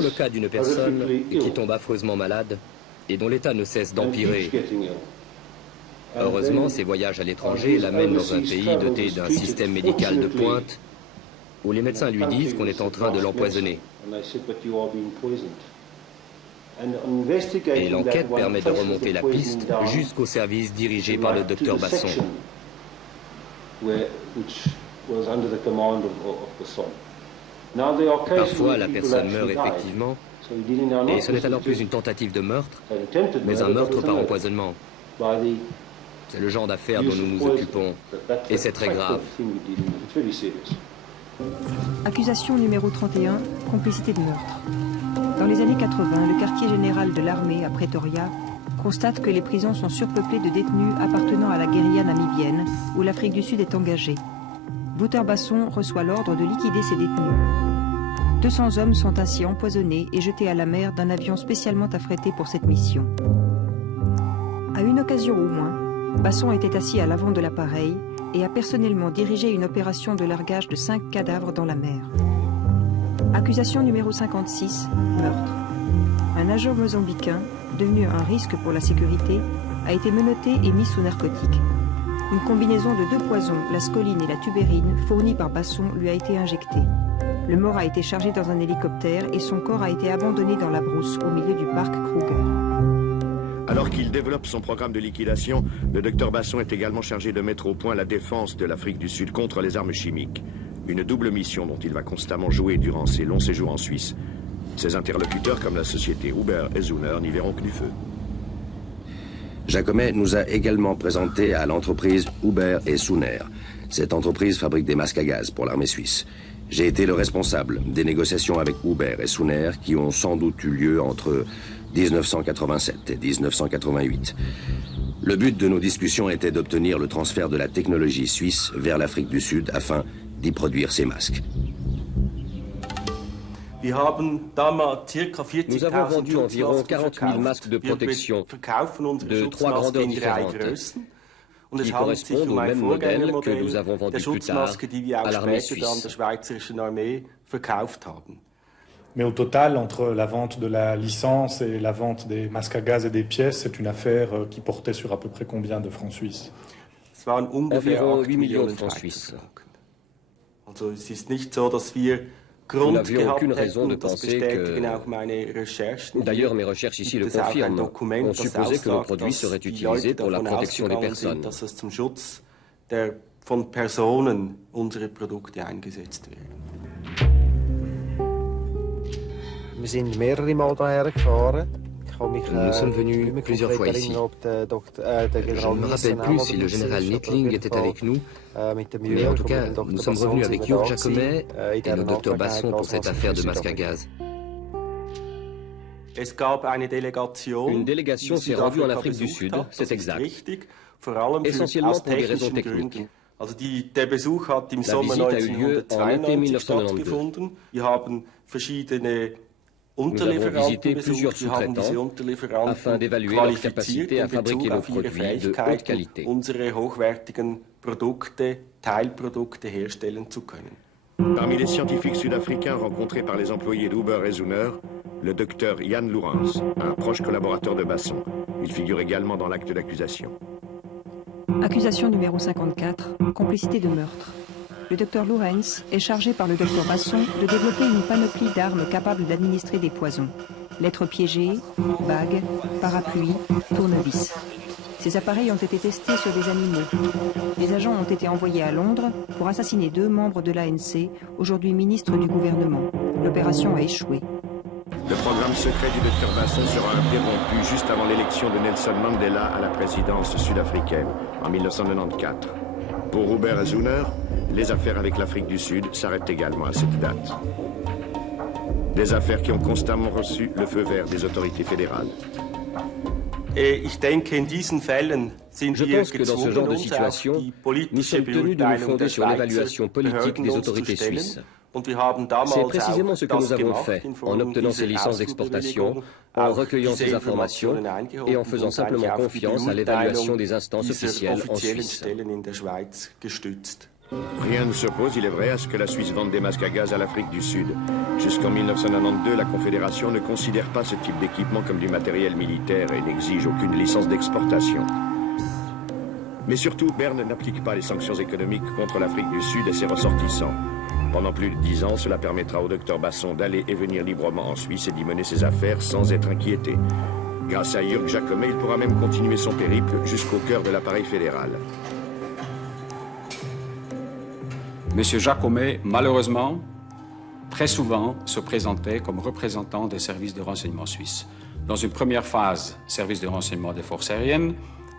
le cas d'une personne qui tombe affreusement malade et dont l'état ne cesse d'empirer. Heureusement, ses voyages à l'étranger l'amènent dans un pays doté d'un système médical de pointe où les médecins lui disent qu'on est en train de l'empoisonner. Et l'enquête permet de remonter la piste jusqu'au service dirigé par le docteur Basson. Parfois, la personne meurt effectivement, et ce n'est alors plus une tentative de meurtre, mais un meurtre par empoisonnement. C'est le genre d'affaires dont nous nous occupons, et c'est très grave. Accusation numéro 31, complicité de meurtre. Dans les années 80, le quartier général de l'armée à Pretoria constate que les prisons sont surpeuplées de détenus appartenant à la guérilla namibienne, où l'Afrique du Sud est engagée. Wouter Basson reçoit l'ordre de liquider ces détenus. 200 hommes sont ainsi empoisonnés et jetés à la mer d'un avion spécialement affrété pour cette mission. À une occasion au moins, Basson était assis à l'avant de l'appareil et a personnellement dirigé une opération de largage de 5 cadavres dans la mer. Accusation numéro 56, meurtre. Un agent mozambicain, devenu un risque pour la sécurité, a été menotté et mis sous narcotique. Une combinaison de 2 poisons, la scoline et la tubérine, fournie par Basson, lui a été injectée. Le mort a été chargé dans un hélicoptère et son corps a été abandonné dans la brousse au milieu du parc Kruger. Alors qu'il développe son programme de liquidation, le docteur Basson est également chargé de mettre au point la défense de l'Afrique du Sud contre les armes chimiques. Une double mission dont il va constamment jouer durant ses longs séjours en Suisse. Ses interlocuteurs, comme la société Huber et Zuner, n'y verront que du feu. Jacomet nous a également présenté à l'entreprise Huber et Zuner. Cette entreprise fabrique des masques à gaz pour l'armée suisse. J'ai été le responsable des négociations avec Huber et Zuner qui ont sans doute eu lieu entre 1987 et 1988. Le but de nos discussions était d'obtenir le transfert de la technologie suisse vers l'Afrique du Sud afin d'y produire ces masques. Nous avons vendu environ 40 000 masques de protection de 3 grandeurs différentes qui correspondent au même modèle que nous avons vendu plus tard à l'armée suisse. Mais au total, entre la vente de la licence et la vente des masques à gaz et des pièces, c'est une affaire qui portait sur à peu près combien de francs suisses? Environ 8 millions de francs suisses. Nous n'avions aucune raison de penser que... D'ailleurs, mes recherches ici le confirment. On supposait que nos produits seraient utilisés pour la protection des personnes. Wir sind mehrere Mal hierher gefahren. Nous sommes venus plusieurs fois ici. Je ne me rappelle plus si le général Nittling était avec nous, mais en tout cas, nous sommes revenus avec Jürg Jacomet et le docteur Basson pour cette affaire de masque à gaz. Une délégation s'est rendue en Afrique du Sud, c'est exact, essentiellement pour des raisons techniques. La visite a eu lieu en été 1992. Nous avons visité plusieurs sous-traitants afin d'évaluer leur capacité à fabriquer nos produits de haute qualité. Parmi les scientifiques sud-africains rencontrés par les employés d'Huber et Zuner, le docteur Jan Lourens, un proche collaborateur de Basson. Il figure également dans l'acte d'accusation. Accusation numéro 54, complicité de meurtre. Le docteur Lourens est chargé par le docteur Basson de développer une panoplie d'armes capables d'administrer des poisons. Lettres piégées, bagues, parapluies, tournevis. Ces appareils ont été testés sur des animaux. Les agents ont été envoyés à Londres pour assassiner 2 membres de l'ANC, aujourd'hui ministres du gouvernement. L'opération a échoué. Le programme secret du docteur Basson sera interrompu juste avant l'élection de Nelson Mandela à la présidence sud-africaine en 1994. Pour Huber et Zuner, les affaires avec l'Afrique du Sud s'arrêtent également à cette date. Des affaires qui ont constamment reçu le feu vert des autorités fédérales. Je pense que dans ce genre de situation, nous sommes tenus de nous fonder sur l'évaluation politique des autorités suisses. C'est précisément ce que nous avons fait en obtenant ces licences d'exportation, en recueillant ces informations et en faisant simplement confiance à l'évaluation des instances officielles en Suisse. Rien ne s'oppose, il est vrai, à ce que la Suisse vende des masques à gaz à l'Afrique du Sud. Jusqu'en 1992, la Confédération ne considère pas ce type d'équipement comme du matériel militaire et n'exige aucune licence d'exportation. Mais surtout, Berne n'applique pas les sanctions économiques contre l'Afrique du Sud et ses ressortissants. Pendant plus de 10 ans, cela permettra au docteur Basson d'aller et venir librement en Suisse et d'y mener ses affaires sans être inquiété. Grâce à Jürg Jacomet, il pourra même continuer son périple jusqu'au cœur de l'appareil fédéral. Monsieur Jacomet, malheureusement, très souvent se présentait comme représentant des services de renseignement suisses. Dans une première phase, service de renseignement des forces aériennes,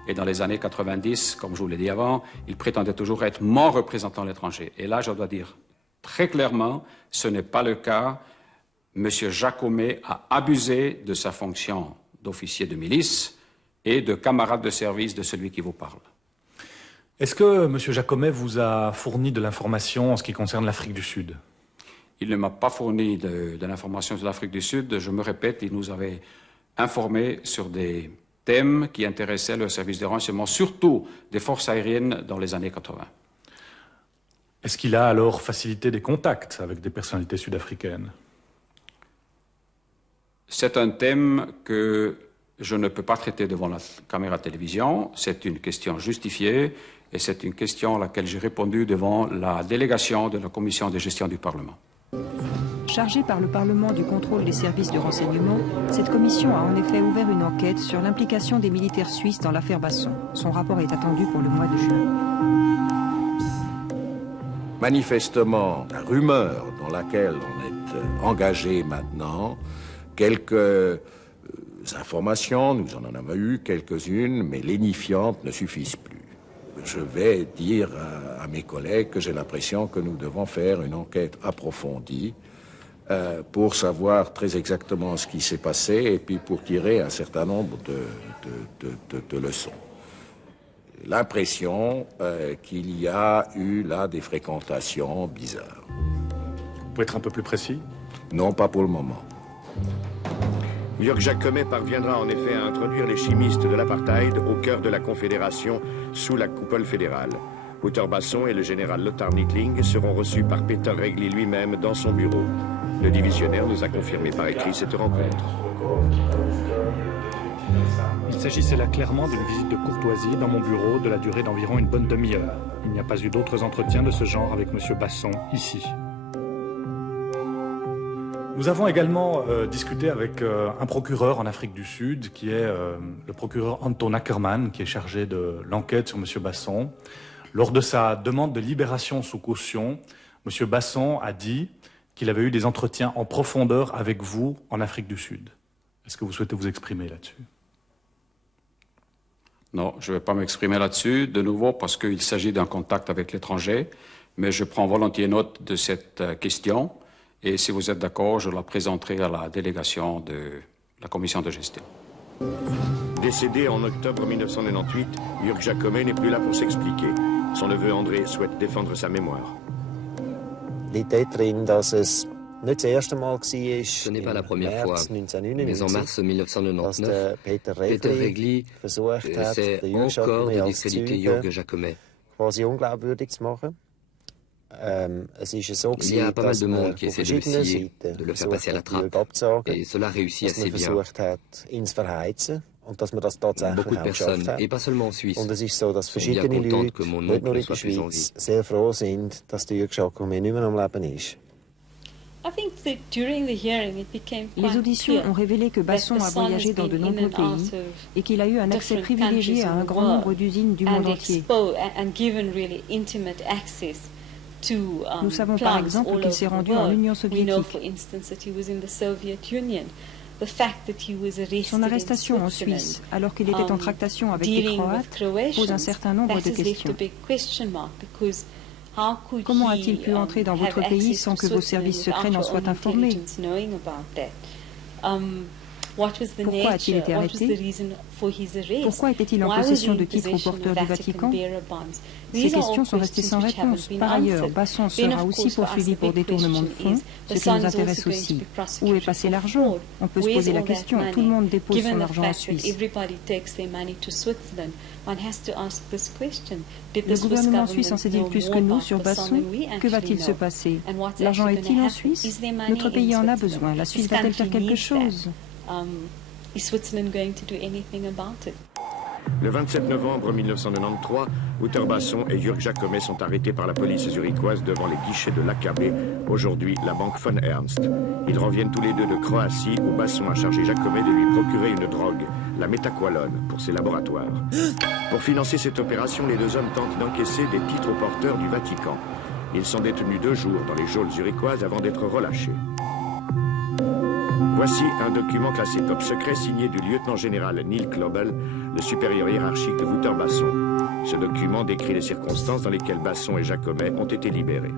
et dans les années 90, comme je vous l'ai dit avant, il prétendait toujours être mon représentant à l'étranger. Et là, je dois dire très clairement, ce n'est pas le cas. Monsieur Jacomet a abusé de sa fonction d'officier de milice et de camarade de service de celui qui vous parle. Est-ce que M. Jacomet vous a fourni de l'information en ce qui concerne l'Afrique du Sud? Il ne m'a pas fourni de l'information sur l'Afrique du Sud. Je me répète, il nous avait informés sur des thèmes qui intéressaient le service de renseignement, surtout des forces aériennes dans les années 80. Est-ce qu'il a alors facilité des contacts avec des personnalités sud-africaines? C'est un thème que je ne peux pas traiter devant la caméra télévision. C'est une question justifiée et c'est une question à laquelle j'ai répondu devant la délégation de la commission de gestion du Parlement. Chargée par le Parlement du contrôle des services de renseignement, cette commission a en effet ouvert une enquête sur l'implication des militaires suisses dans l'affaire Basson. Son rapport est attendu pour le mois de juin. Manifestement, la rumeur dans laquelle on est engagé maintenant, quelques informations, nous en avons eu quelques-unes, mais lénifiantes ne suffisent plus. Je vais dire à mes collègues que j'ai l'impression que nous devons faire une enquête approfondie pour savoir très exactement ce qui s'est passé et puis pour tirer un certain nombre de leçons. L'impression qu'il y a eu là des fréquentations bizarres. Vous pouvez être un peu plus précis? Non, pas pour le moment. Jörg Jacomet parviendra en effet à introduire les chimistes de l'apartheid au cœur de la Confédération sous la coupole fédérale. Wouter Basson et le général Lothar Nickling seront reçus par Peter Regli lui-même dans son bureau. Le divisionnaire nous a confirmé par écrit cette rencontre. Il s'agissait là clairement d'une visite de courtoisie dans mon bureau de la durée d'environ une bonne demi-heure. Il n'y a pas eu d'autres entretiens de ce genre avec M. Basson ici. Nous avons également discuté avec un procureur en Afrique du Sud, qui est le procureur Anton Ackermann, qui est chargé de l'enquête sur M. Basson. Lors de sa demande de libération sous caution, M. Basson a dit qu'il avait eu des entretiens en profondeur avec vous en Afrique du Sud. Est-ce que vous souhaitez vous exprimer là-dessus? Non, je ne vais pas m'exprimer là-dessus, de nouveau, parce qu'il s'agit d'un contact avec l'étranger, mais je prends volontiers note de cette question, et si vous êtes d'accord, je la présenterai à la délégation de la commission de gestion. Décédé en octobre 1998, Jörg Jacomet n'est plus là pour s'expliquer. Son neveu André souhaite défendre sa mémoire. Ce n'est pas la première fois, mais en mars 1999, Peter Regli essaie encore de discréditer Jörg Jacomet. Il y a pas mal de monde qui essaie de le scier, de le faire passer à la trappe, et cela réussit assez bien. Beaucoup de personnes, et pas seulement en Suisse, sont bien contentes que mon oncle ne soit plus en vie. Les auditions ont révélé que Basson a voyagé dans de nombreux pays et qu'il a eu un accès privilégié à un grand nombre d'usines du monde entier. Nous savons par exemple qu'il s'est rendu en Union soviétique. Son arrestation en Suisse, alors qu'il était en tractation avec les Croates, pose un certain nombre de questions. Comment a-t-il pu entrer dans votre pays sans que vos services secrets n'en soient informés? Pourquoi a-t-il été arrêté? Pourquoi était-il en possession de titres au porteur du Vatican? Ces questions sont restées sans réponse. Par ailleurs, Basson sera aussi poursuivi pour détournement de fonds, ce qui nous intéresse aussi. Où est passé l'argent? On peut se poser la question. Tout le monde dépose son argent en Suisse. Le gouvernement suisse en sait-il plus que nous sur Basson? Que va-t-il se passer? L'argent est-il en Suisse? Notre pays en a besoin. La Suisse va-t-elle faire quelque chose? Le 27 novembre 1993, Wouter Basson et Jörg Jacomet sont arrêtés par la police zurichoise devant les guichets de l'AKB, aujourd'hui la banque von Ernst. Ils reviennent tous les deux de Croatie où Basson a chargé Jacomet de lui procurer une drogue, la métaqualone, pour ses laboratoires. Pour financer cette opération, les deux hommes tentent d'encaisser des titres au porteur du Vatican. Ils sont détenus 2 jours dans les geôles zurichoises avant d'être relâchés. Voici un document classé top secret signé du lieutenant-général Neil Klobel, le supérieur hiérarchique de Wouter Basson. Ce document décrit les circonstances dans lesquelles Basson et Jacomet ont été libérés.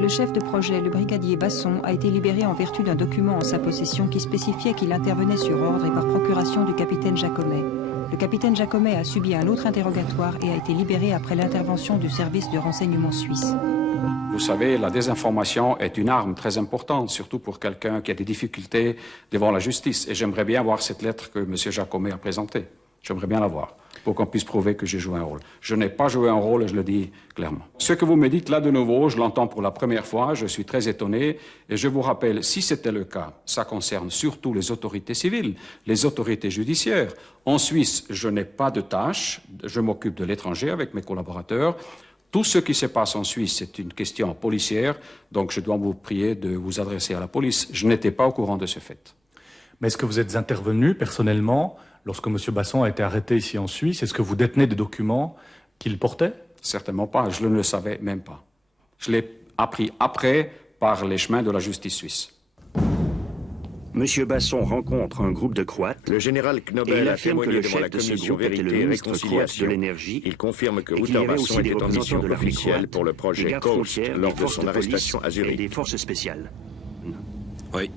Le chef de projet, le brigadier Basson, a été libéré en vertu d'un document en sa possession qui spécifiait qu'il intervenait sur ordre et par procuration du capitaine Jacomet. Le capitaine Jacomet a subi un autre interrogatoire et a été libéré après l'intervention du service de renseignement suisse. Vous savez, la désinformation est une arme très importante, surtout pour quelqu'un qui a des difficultés devant la justice. Et j'aimerais bien voir cette lettre que M. Jacomet a présentée. J'aimerais bien la voir, pour qu'on puisse prouver que j'ai joué un rôle. Je n'ai pas joué un rôle, et je le dis clairement. Ce que vous me dites là de nouveau, je l'entends pour la première fois, je suis très étonné, et je vous rappelle, si c'était le cas, ça concerne surtout les autorités civiles, les autorités judiciaires. En Suisse, je n'ai pas de tâche, je m'occupe de l'étranger avec mes collaborateurs. Tout ce qui se passe en Suisse, c'est une question policière, donc je dois vous prier de vous adresser à la police. Je n'étais pas au courant de ce fait. Mais est-ce que vous êtes intervenu personnellement lorsque M. Basson a été arrêté ici en Suisse? Est-ce que vous détenez des documents qu'il portait? Certainement pas, je ne le savais même pas. Je l'ai appris après par les chemins de la justice suisse. Monsieur Basson rencontre un groupe de Croates. Le général Knobel a témoigné devant la commission Vérité et Réconciliation. De l'énergie. Il confirme que Wouter Basson était en mission officielle pour le projet Coast lors de son arrestation à Zurich. Et des forces spéciales. Oui.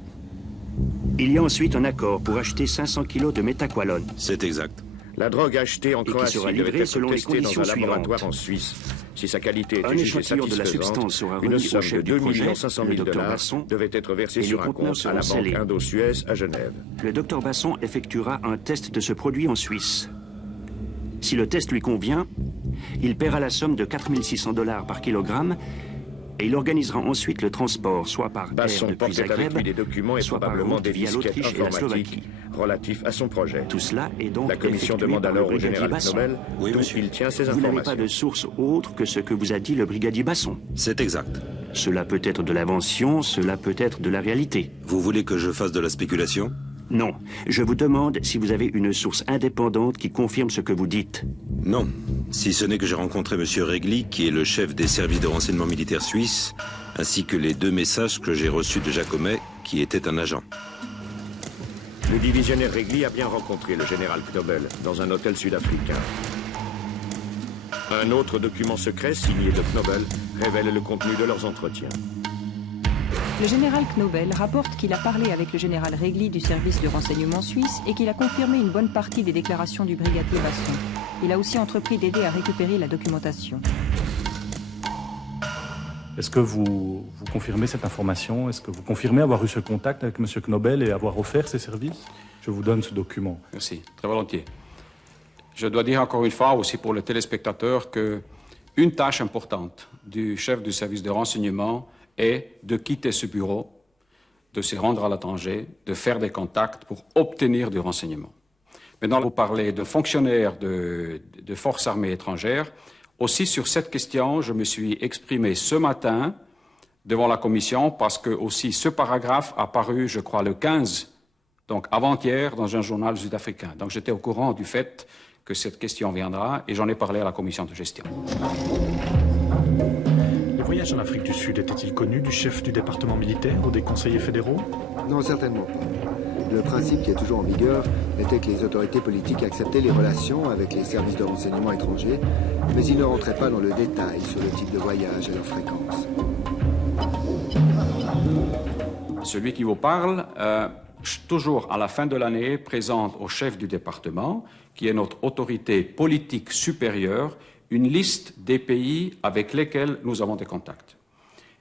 Il y a ensuite un accord pour acheter 500 kilos de méthaqualone. C'est exact. La drogue achetée en Croatie devait être selon les testée dans un conditions laboratoire en Suisse. Si sa qualité était jugée satisfaisante, une somme de 2 500 000 $ devait être versée sur un compte à la banque Indo-Suez à Genève. Le docteur Basson effectuera un test de ce produit en Suisse. Si le test lui convient, il paiera la somme de 4 600 $ par kilogramme et il organisera ensuite le transport, soit par Basson air depuis portait avec lui des Zagreb, documents et soit par probablement route des via disquettes l'Autriche et la informatiques Slovaquie. relatifs à son projet. Tout cela est donc La commission effectué demande par le alors au brigadier général Basson. Knobel Oui, d'où monsieur. il tient ces Vous n'avez informations. pas de source autre que ce que vous a dit le brigadier Basson. C'est exact. Cela peut être de l'invention, cela peut être de la réalité. Vous voulez que je fasse de la spéculation? Non. Je vous demande si vous avez une source indépendante qui confirme ce que vous dites. Non. Si ce n'est que j'ai rencontré M. Regli, qui est le chef des services de renseignement militaire suisse, ainsi que les 2 messages que j'ai reçus de Jacomet, qui était un agent. Le divisionnaire Regli a bien rencontré le général Knobel dans un hôtel sud-africain. Un autre document secret signé de Knobel révèle le contenu de leurs entretiens. Le général Knobel rapporte qu'il a parlé avec le général Regli du service de renseignement suisse et qu'il a confirmé une bonne partie des déclarations du brigadier Basson. Il a aussi entrepris d'aider à récupérer la documentation. Est-ce que vous confirmez cette information? Est-ce que vous confirmez avoir eu ce contact avec M. Knobel et avoir offert ses services? Je vous donne ce document. Merci, très volontiers. Je dois dire encore une fois aussi pour le téléspectateur que une tâche importante du chef du service de renseignement est de quitter ce bureau, de se rendre à l'étranger, de faire des contacts pour obtenir du renseignement. Maintenant, vous parlez de fonctionnaires de forces armées étrangères. Aussi, sur cette question, je me suis exprimé ce matin devant la commission parce que aussi ce paragraphe a paru, je crois, le 15, donc avant-hier, dans un journal sud-africain. Donc j'étais au courant du fait que cette question viendra et j'en ai parlé à la commission de gestion. Le voyage en Afrique du Sud était-il connu du chef du département militaire ou des conseillers fédéraux? Non, certainement pas. Le principe qui est toujours en vigueur était que les autorités politiques acceptaient les relations avec les services de renseignement étrangers, mais ils ne rentraient pas dans le détail sur le type de voyage et leur fréquence. Celui qui vous parle, toujours à la fin de l'année, présente au chef du département, qui est notre autorité politique supérieure, une liste des pays avec lesquels nous avons des contacts.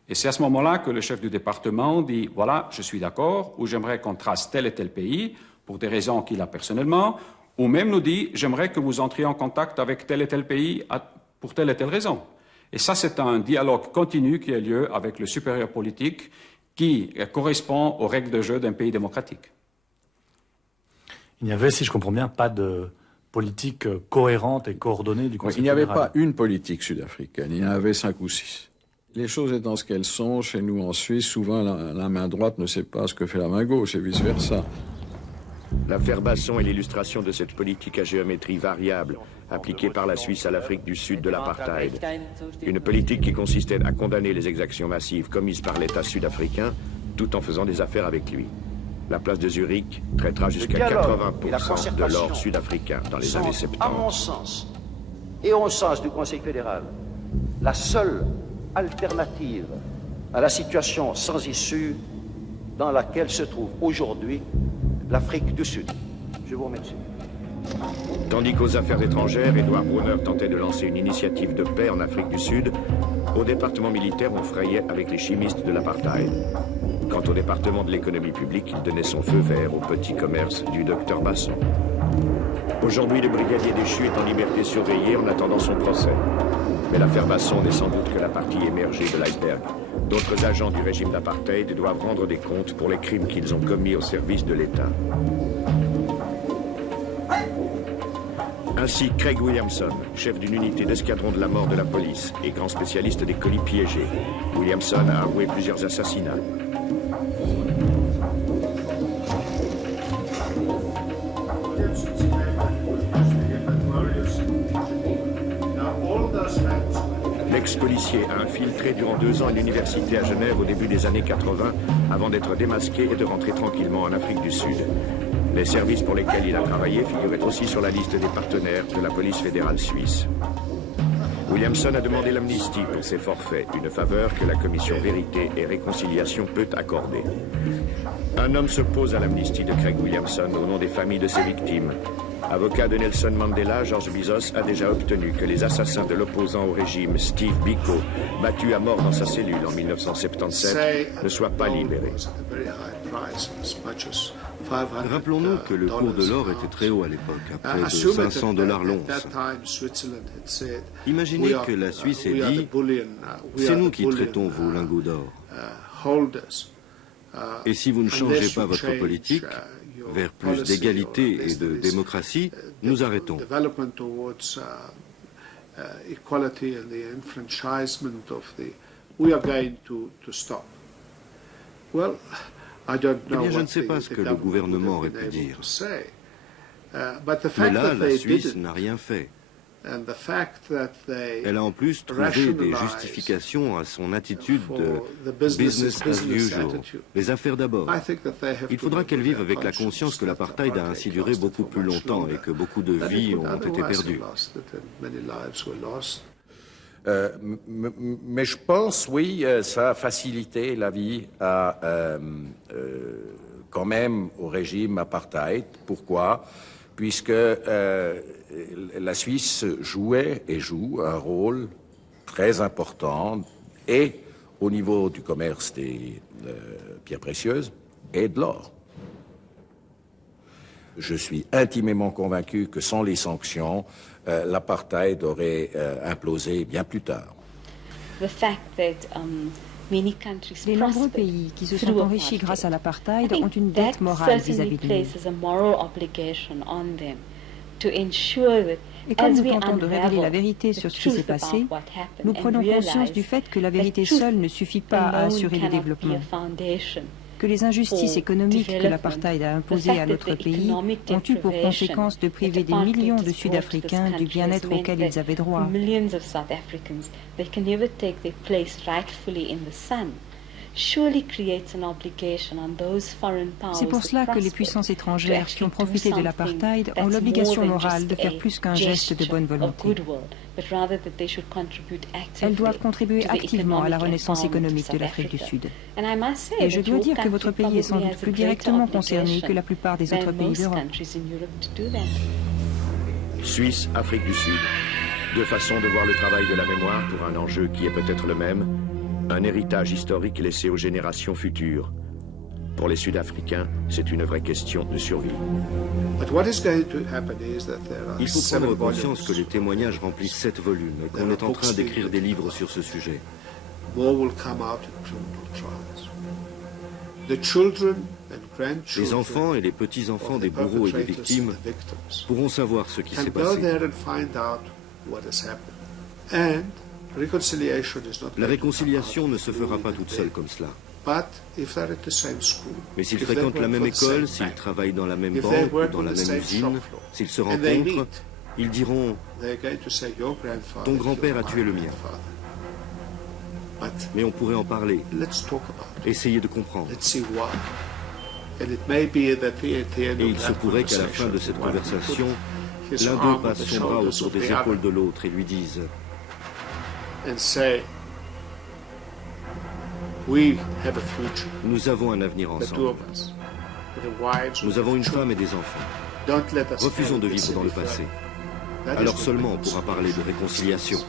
Et c'est à ce moment-là que le chef du département dit « Voilà, je suis d'accord, ou j'aimerais qu'on trace tel et tel pays, pour des raisons qu'il a personnellement, ou même nous dit « J'aimerais que vous entriez en contact avec tel et tel pays pour telle et telle raison ». Et ça, c'est un dialogue continu qui a lieu avec le supérieur politique qui correspond aux règles de jeu d'un pays démocratique. Il n'y avait, si je comprends bien, pas de politique cohérente et coordonnée du Conseil fédéral. Il n'y avait pas une politique sud-africaine, il y en avait 5 ou 6. Les choses étant ce qu'elles sont, chez nous en Suisse, souvent la main droite ne sait pas ce que fait la main gauche et vice-versa. L'affaire Basson est l'illustration de cette politique à géométrie variable appliquée par la Suisse à l'Afrique du Sud de l'apartheid. Une politique qui consistait à condamner les exactions massives commises par l'État sud-africain tout en faisant des affaires avec lui. La place de Zurich traitera jusqu'à 80% de l'or sud-africain dans les années 70. À mon sens, et au sens du Conseil fédéral, la seule alternative à la situation sans issue dans laquelle se trouve aujourd'hui l'Afrique du Sud. Je vous remercie. Tandis qu'aux affaires étrangères, Édouard Brunner tentait de lancer une initiative de paix en Afrique du Sud, au département militaire, on frayait avec les chimistes de l'apartheid. Quant au département de l'économie publique, il donnait son feu vert au petit commerce du docteur Basson. Aujourd'hui, le brigadier déchu est en liberté surveillée en attendant son procès. Mais l'affaire Basson n'est sans doute que la partie émergée de l'iceberg. D'autres agents du régime d'apartheid doivent rendre des comptes pour les crimes qu'ils ont commis au service de l'État. Ainsi Craig Williamson, chef d'une unité d'escadron de la mort de la police et grand spécialiste des colis piégés. Williamson a avoué plusieurs assassinats. L'ex-policier a infiltré durant 2 ans une université à Genève au début des années 80 avant d'être démasqué et de rentrer tranquillement en Afrique du Sud. Les services pour lesquels il a travaillé figuraient aussi sur la liste des partenaires de la police fédérale suisse. Williamson a demandé l'amnistie pour ses forfaits, une faveur que la commission Vérité et Réconciliation peut accorder. Un homme s'oppose à l'amnistie de Craig Williamson au nom des familles de ses victimes. Avocat de Nelson Mandela, Georges Bizos a déjà obtenu que les assassins de l'opposant au régime, Steve Biko, battu à mort dans sa cellule en 1977, ne soient pas libérés. Rappelons-nous que le cours de l'or était très haut à l'époque, à près de $500 l'once. Imaginez que la Suisse ait dit « C'est nous qui traitons vos lingots d'or. Et si vous ne changez pas votre politique vers plus d'égalité et de démocratie, nous arrêtons. » Eh bien, je ne sais pas ce que le gouvernement aurait pu dire. Mais là, la Suisse n'a rien fait. Elle a en plus trouvé des justifications à son attitude de business as usual, les affaires d'abord. Il faudra qu'elle vive avec la conscience que l'apartheid a ainsi duré beaucoup plus longtemps et que beaucoup de vies ont été perdues. Mais je pense, oui, ça a facilité la vie quand même au régime apartheid. Pourquoi? Puisque la Suisse jouait et joue un rôle très important et au niveau du commerce des pierres précieuses et de l'or. Je suis intimement convaincu que sans les sanctions, l'apartheid aurait implosé bien plus tard. Les nombreux pays qui se sont enrichis grâce à l'apartheid ont une dette morale vis-à-vis de nous. Et comme nous tentons de révéler la vérité sur ce qui s'est passé, nous prenons conscience du fait que la vérité seule ne suffit pas à assurer le développement. Que les injustices économiques que l'apartheid a imposées à notre pays ont eu pour conséquence de priver des millions de Sud-Africains du bien-être auquel ils avaient droit. C'est pour cela que les puissances étrangères qui ont profité de l'apartheid ont l'obligation morale de faire plus qu'un geste de bonne volonté. Elles doivent contribuer activement à la renaissance économique de l'Afrique du Sud. Et je dois dire que votre pays est sans doute plus directement concerné que la plupart des autres pays d'Europe. Suisse, Afrique du Sud. 2 façons de voir le travail de la mémoire pour un enjeu qui est peut-être le même. Un héritage historique laissé aux générations futures. Pour les Sud-Africains, c'est une vraie question de survie. Il faut prendre conscience que les témoignages remplissent 7 volumes et qu'on est en train d'écrire des livres sur ce sujet. Les enfants et les petits-enfants des bourreaux et des victimes pourront savoir ce qui s'est passé. La réconciliation ne se fera pas toute seule comme cela. Mais s'ils fréquentent la même école, s'ils travaillent dans la même banque, dans la même usine, s'ils se rencontrent, ils diront « Ton grand-père a tué le mien ». Mais on pourrait en parler, essayer de comprendre. Et il se pourrait qu'à la fin de cette conversation, l'un d'eux passe son bras autour des épaules de l'autre et lui dise « Nous avons un avenir ensemble. Nous avons une femme et des enfants. Refusons de vivre dans le passé. Alors seulement on pourra parler de réconciliation. »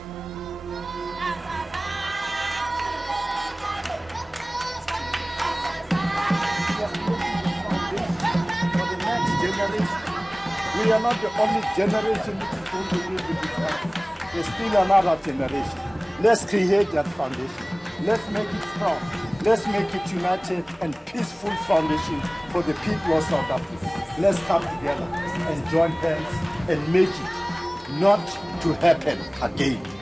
We are not the only generation which is going to live with this earth. There's still another generation. Let's create that foundation. Let's make it strong. Let's make it united and peaceful foundation for the people of South Africa. Let's come together and join hands and make it not to happen again.